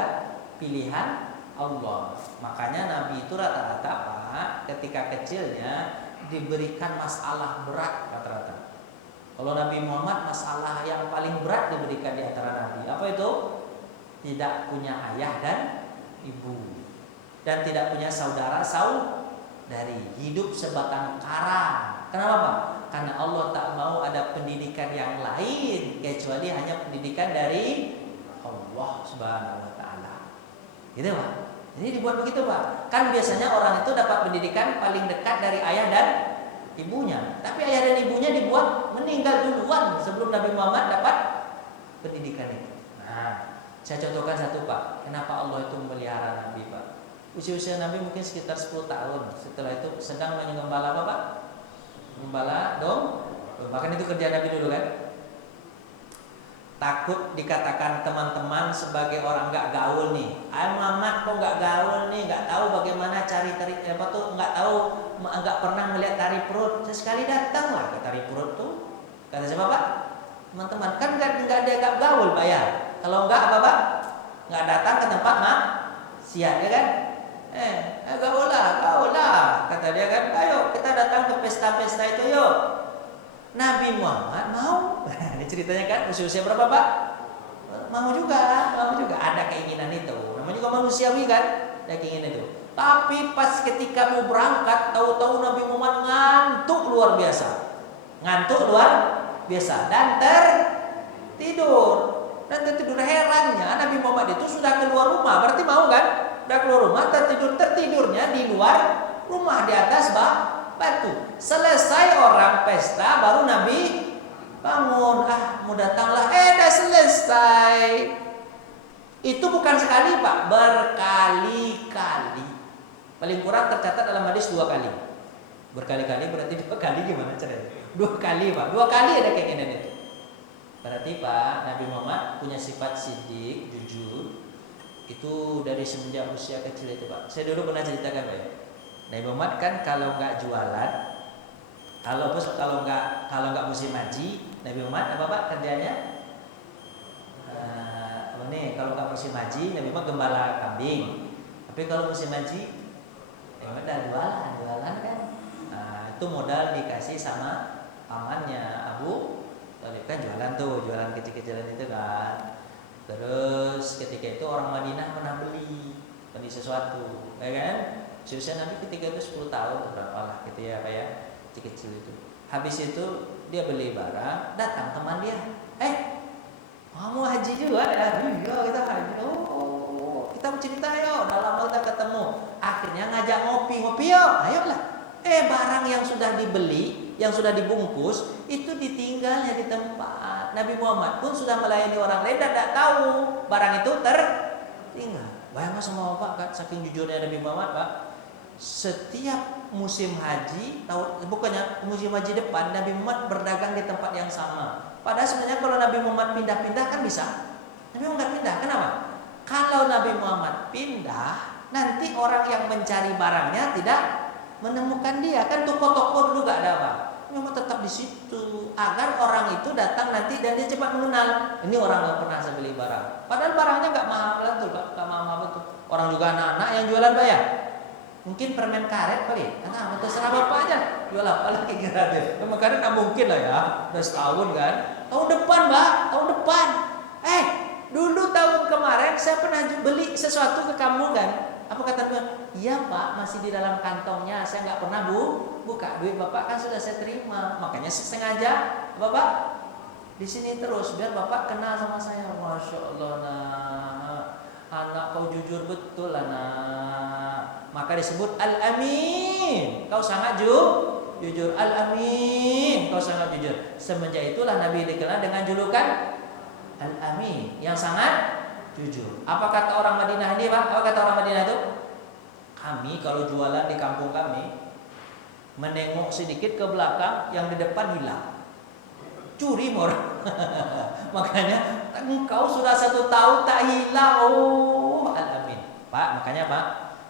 pilihan Allah. Makanya Nabi itu rata-rata Pak ketika kecilnya diberikan masalah berat rata-rata. Kalau Nabi Muhammad masalah yang paling berat diberikan di antara Nabi. Apa itu? Tidak punya ayah dan ibu, dan tidak punya saudara-saudari, hidup sebatang kara. Kenapa Pak? Karena Allah tak mau ada pendidikan yang lain kecuali hanya pendidikan dari Allah Subhanahu wa Ta'ala. Gitu Pak. Jadi dibuat begitu Pak. Kan biasanya orang itu dapat pendidikan paling dekat dari ayah dan ibunya. Tapi ayah dan ibunya dibuat meninggal duluan sebelum Nabi Muhammad dapat pendidikan itu. Nah, saya contohkan satu Pak. Kenapa Allah itu memelihara Nabi Pak? Usia Nabi mungkin sekitar 10 tahun. Setelah itu sedang mengembala apa Pak? Mengembala Bahkan itu kerja Nabi dulu kan. Takut dikatakan teman-teman sebagai orang gak gaul nih. Muhammad kok gak gaul nih, gak tahu bagaimana cari tari apa tuh, gak tahu, gak pernah melihat tari perut. Sesekali datang lah ke tari perut tuh. Kata siapa Pak? Teman-teman kan gak ada gak gaul Pak ya. Kalau enggak apa Pak? Gak datang ke tempat maksiat ya kan? Gaul lah, kata dia kan. Ayo kita datang ke pesta-pesta itu yuk. Nabi Muhammad mau. Ini ceritanya kan usia berapa Pak? Mau juga. Ada keinginan itu. Namanya juga manusiawi kan, ada keinginan itu. Tapi pas ketika mau berangkat, tahu-tahu Nabi Muhammad ngantuk luar biasa dan tertidur. Herannya Nabi Muhammad itu sudah keluar rumah, berarti mau kan? Sudah keluar rumah, tertidurnya di luar rumah di atas batu. Selesai orang pesta, baru Nabi bangun. Mau datanglah. Dah selesai. Itu bukan sekali Pak, berkali-kali. Paling kurang tercatat dalam hadis 2 kali. Berkali-kali berarti 2 kali gimana caranya? 2 kali Pak, 2 kali ada keinginan itu. Berarti Pak, Nabi Muhammad punya sifat siddiq, jujur. Itu dari semenjak usia kecil itu Pak. Saya dulu pernah ceritakan Pak ya. Nabi Muhammad kan kalau nggak jualan, kalau nggak musim haji, Nabi Muhammad apa Pak kerjanya? Kalau nggak musim haji, Nabi Muhammad gembala kambing. Tapi kalau musim haji, Nabi Muhammad jualan kan. Itu modal dikasih sama pamannya Abu Thalib kan jualan kecil-kecilan itu kan. Terus ketika itu orang Madinah pernah beli sesuatu, ya kan? Usia Nabi ketika itu 10 tahun berapa lah gitu ya Pak ya, kecil itu. Habis itu dia beli barang, datang teman dia, kamu haji juga ya? Iya kita haji. Kita bercerita yuk, udah lama kita ketemu. Akhirnya ngajak ngopi yuk, ayolah. Barang yang sudah dibeli, yang sudah dibungkus, itu ditinggalnya di tempat. Nabi Muhammad pun sudah melayani orang lain dan tidak tahu barang itu tertinggal. Bayangkan sama Bapak kan, saking jujurnya Nabi Muhammad Pak. Setiap musim haji, musim haji depan, Nabi Muhammad berdagang di tempat yang sama. Padahal sebenarnya kalau Nabi Muhammad pindah-pindah kan bisa. Nabi Muhammad pindah, kenapa? Kalau Nabi Muhammad pindah, nanti orang yang mencari barangnya tidak menemukan dia. Kan toko-toko dulu gak ada apa. Memang tetap di situ agar orang itu datang nanti dan dia cepat mengenal. Ini orang yang pernah saya beli barang. Padahal barangnya gak mahal betul, gak mahal betul. Orang juga anak-anak yang jualan bayar. Mungkin permen karet kali. Terserah Bapak aja. Jual apa lagi kira-kira. Permen karet gak mungkin lah ya. Udah setahun kan. Tahun depan Mbak, tahun depan. Dulu tahun kemarin saya pernah beli sesuatu ke kamu kan. Apa kata dia? Iya Pak, masih di dalam kantongnya. Saya nggak pernah buka. Duit Bapak kan sudah saya terima. Makanya saya sengaja Bapak di sini terus biar Bapak kenal sama saya. Masya Allah nak, anak kau jujur betul anak. Maka disebut Al-Amin. Kau sangat jujur. Al-Amin. Kau sangat jujur. Semenjak itulah Nabi dikenal dengan julukan Al-Amin, yang sangat jujur. Apa kata orang Madinah ini Pak? Apa kata orang Madinah itu? Kami kalau jualan di kampung kami, menengok sedikit ke belakang, yang di depan hilang. Curi orang. Makanya engkau sudah 1 tahun tak hilang. Al-Amin. Pak, makanya Pak,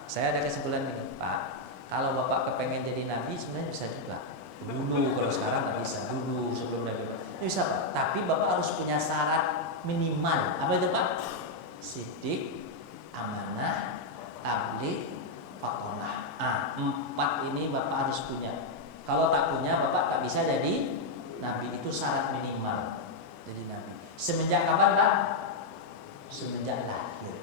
saya ada kesimpulan ini Pak. Kalau Bapak kepengen jadi Nabi sebenarnya bisa juga. Dulu, kalau sekarang nggak bisa. Dulu sebelum Nabi bisa Pak. Tapi Bapak harus punya syarat minimal. Apa itu Pak? Siddiq, amanah, tabligh, fatonah. 4 ini Bapak harus punya. Kalau tak punya Bapak tak bisa jadi Nabi. Itu syarat minimal jadi Nabi. Semenjak kapan Pak? Semenjak lahir.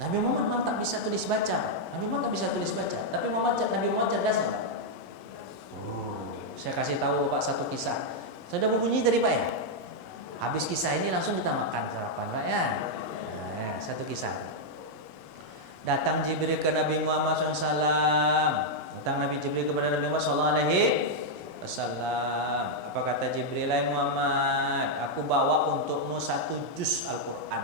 Nabi Muhammad memang tak bisa tulis baca. Nabi Muhammad tak bisa tulis baca. Tapi Nabi Muhammad cerdas Pak. Saya kasih tahu Bapak satu kisah. Sudah berbunyi tadi Pak ya. Habis kisah ini langsung kita makan sarapan Pak ya. Satu kisah. Datang Jibril ke Nabi Muhammad SAW. Datang Nabi Jibril kepada Nabi Muhammad SAW. Apa kata Jibril? Muhammad, aku bawa untukmu 1 juz Al-Quran.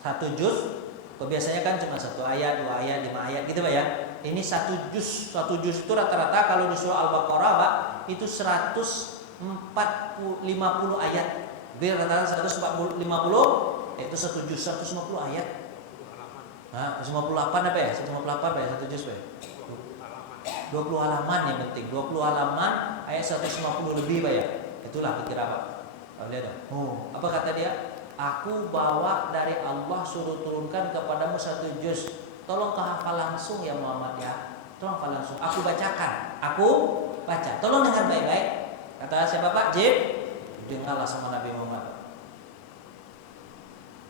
1 juz. Biasanya kan cuma 1 ayat, 2 ayat, 5 ayat gitu Pak ya. Ini 1 juz. 1 juz itu rata-rata kalau di surah Al-Baqarah Pak, itu 150 ayat. Jadi rata-rata 150, itu 1 juz 150 ayat. 158 apa ya? 158 apa ya? 1 juz Pak ya? 20 halaman yang penting. 20 halaman ayat 150 lebih Pak ya. Itulah kira Pak. Lihat dong. Apa kata dia? Aku bawa dari Allah suruh turunkan kepadamu 1 juz. Tolong kau hafal langsung ya Muhammad ya. Tolong hafal langsung. Aku bacakan. Aku baca. Tolong dengar baik-baik. Kata Kata siapa Pak? Dengarlah sama Nabi Muhammad.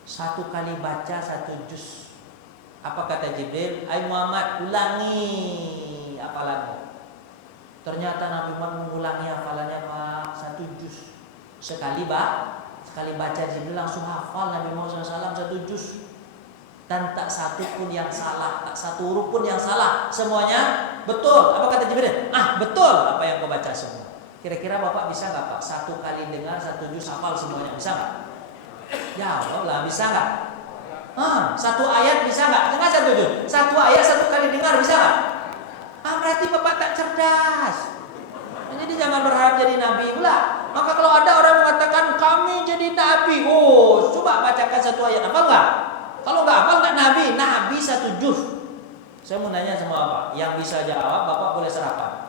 Satu kali baca satu juz. Apa kata Jibril? Hai Muhammad, ulangi hafalanmu. Ternyata Nabi Muhammad mengulangi hafalannya Pak satu juz. Sekali baca Jibril langsung hafal Nabi Muhammad SAW satu juz. Dan tak satu pun yang salah, tak satu huruf pun yang salah, semuanya betul. Apa kata Jibril? Betul apa yang kau baca semua. Kira-kira Bapak bisa nggak Pak? Satu kali dengar satu juz hafal semuanya, bisa nggak? Jawablah, bisa nggak? Satu ayat bisa nggak? Dengar satu juz. Satu ayat satu kali dengar bisa nggak? Berarti Bapak tak cerdas. Jadi jangan berharap jadi nabi pula. Maka kalau ada orang mengatakan kami jadi nabi, coba bacakan satu ayat, hafal nggak? Kalau nggak hafal nggak nabi, nabi satu juz. Saya mau nanya sama Bapak, yang bisa jawab Bapak boleh serapan.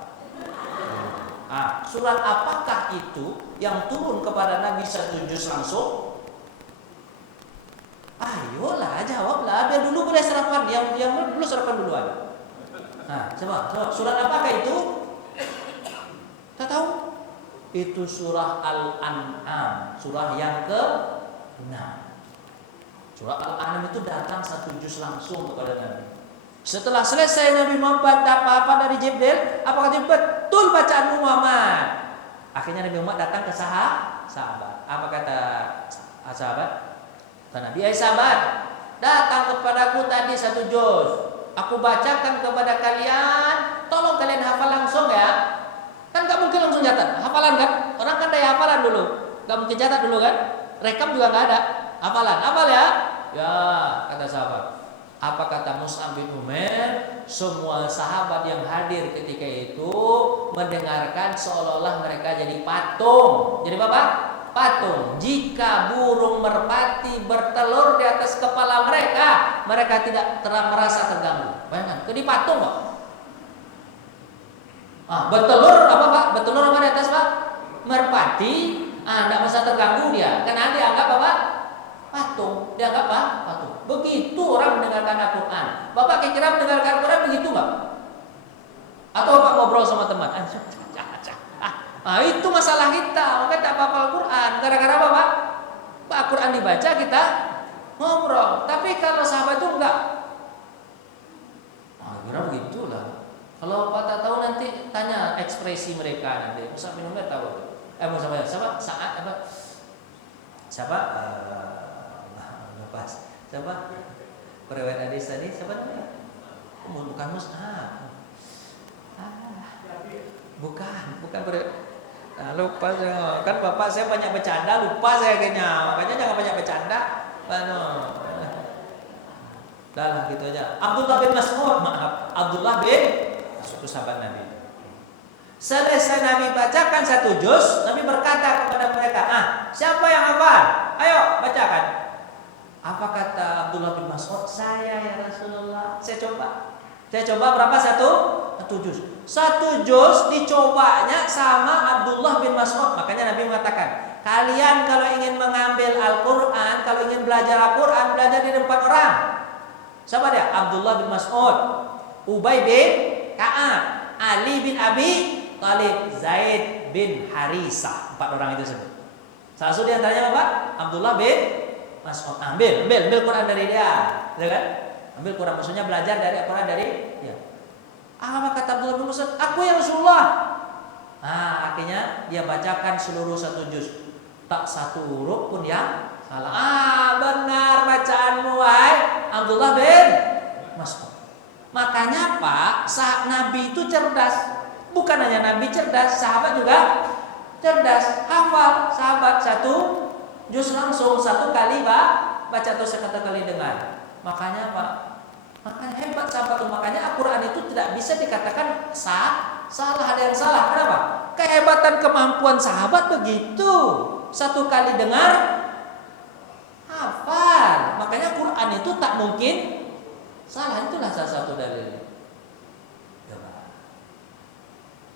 Surat apakah itu yang turun kepada Nabi satu juz langsung? Ayolah, jawablah. Biar dulu boleh serapan. Yang dulu serapan duluan. Coba. Surat apakah itu? Tak tahu. Itu surah Al-An'am, surah yang ke-6. Surah Al-An'am itu datang satu juz langsung kepada Nabi. Setelah selesai Nabi Muhammad dapat apa dari Jibril? Apa kata betul bacaanmu Muhammad? Akhirnya Nabi Muhammad datang ke sahabat. Apa kata sahabat? Kata Nabi, sahabat, datang kepadaku tadi satu juz. Aku bacakan kepada kalian. Tolong kalian hafal langsung ya. Kan gak mungkin langsung catat. Hafalan kan? Orang kan daya hafalan dulu. Gak mungkin catat dulu kan? Rekam juga gak ada. Hafalan. Hafal ya? Ya, kata sahabat. Apa kata Mus'ab bin Umair? Semua sahabat yang hadir ketika itu mendengarkan seolah-olah mereka jadi patung. Jadi apa? Patung. Jika burung merpati bertelur di atas kepala mereka, mereka tidak merasa terganggu. Bayangkan, jadi patung Pak. Bertelur apa Pak? Bertelur apa di atas Pak? Merpati, tidak merasa terganggu dia. Karena dianggap apa? Patung. Dianggap apa? Patung. Begitu orang mendengarkan Al-Quran. Bapak kira-kira mendengarkan Al-Quran begitu nggak? Atau Bapak ngobrol sama teman? Itu masalah kita. Maka tak apa Al-Quran. Gara-gara apa Pak? Al-Quran dibaca kita ngobrol. Tapi kalau sahabat itu enggak. Kira begitulah. Kalau Bapak tak tahu nanti tanya ekspresi mereka nanti. Mus'ab bin Umair tahu. Siapa? Saat apa? Siapa? Lepas. Siapa? Periwayat hadis tadi siapa namanya? Bukan Mus'ab. Bukan lupa saya. Kan Bapak saya banyak bercanda, lupa saya kayaknya. Makanya jangan banyak bercanda. Dah lah gitu aja. Abdullah bin Mas'ud, maaf. Abdullah bin Mas'ud sahabat Nabi. Selesai Nabi bacakan satu juz, Nabi berkata kepada mereka, siapa yang hafal? Ayo bacakan. Apa kata Abdullah bin Mas'ud? Saya ya Rasulullah. Saya coba berapa? Satu juz. Satu juz dicobanya sama Abdullah bin Mas'ud. Makanya Nabi mengatakan, kalian kalau ingin mengambil Al-Quran, kalau ingin belajar Al-Quran, belajar di tempat orang. Siapa dia? Abdullah bin Mas'ud, Ubay bin Ka'ab, Ali bin Abi Thalib, Zaid bin Harisah. 4 orang itu sebut. Salah satu di antaranya apa? Abdullah bin Mas'ud. Ambil Quran dari dia, ya kan? Ambil Quran, maksudnya belajar dari Quran dari dia. Apa kata Abdullah bin Mas'ud? Aku ya Rasulullah. Akhirnya dia bacakan seluruh satu juz. Tak satu huruf pun yang salah. Benar bacaanmu wahai Abdullah bin Mas'ud. Makanya Pak, Nabi itu cerdas. Bukan hanya Nabi cerdas, sahabat juga cerdas. Hafal sahabat satu juz langsung, satu kali baca atau sekata kali dengar. Makanya Pak, makanya hebat sahabat itu. Makanya Al-Quran itu tidak bisa dikatakan salah, ada yang salah. Kenapa? Kehebatan kemampuan sahabat begitu. Satu kali dengar hafal. Makanya Quran itu tak mungkin salah. Itulah salah satu dalil.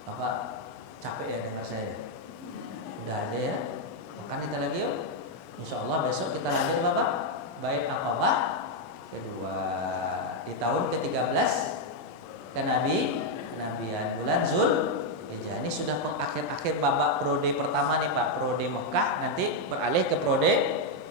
Bapak capek ya dengar saya. Udah ada ya. Makan kita lagi yuk. Insya Allah besok kita lanjut Bapak. Bait Aqabah kedua di tahun ke-13 ke Nabian bulan Zulhijjah. Ini sudah pengakhir-akhir babak prode pertama nih Pak, prode Mekah, nanti beralih ke prode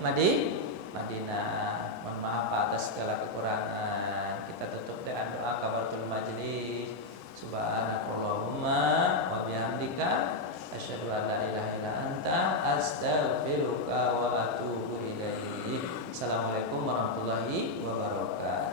Madinah. Mohon maaf Pak atas segala kekurangan. Kita tutup dengan doa kafaratul majlis. Subhanakallahumma wa bihamdika asyhadu an la ilaha illa anta astaghfiruka wa atubu ilaik. Assalamualaikum warahmatullahi wabarakatuh.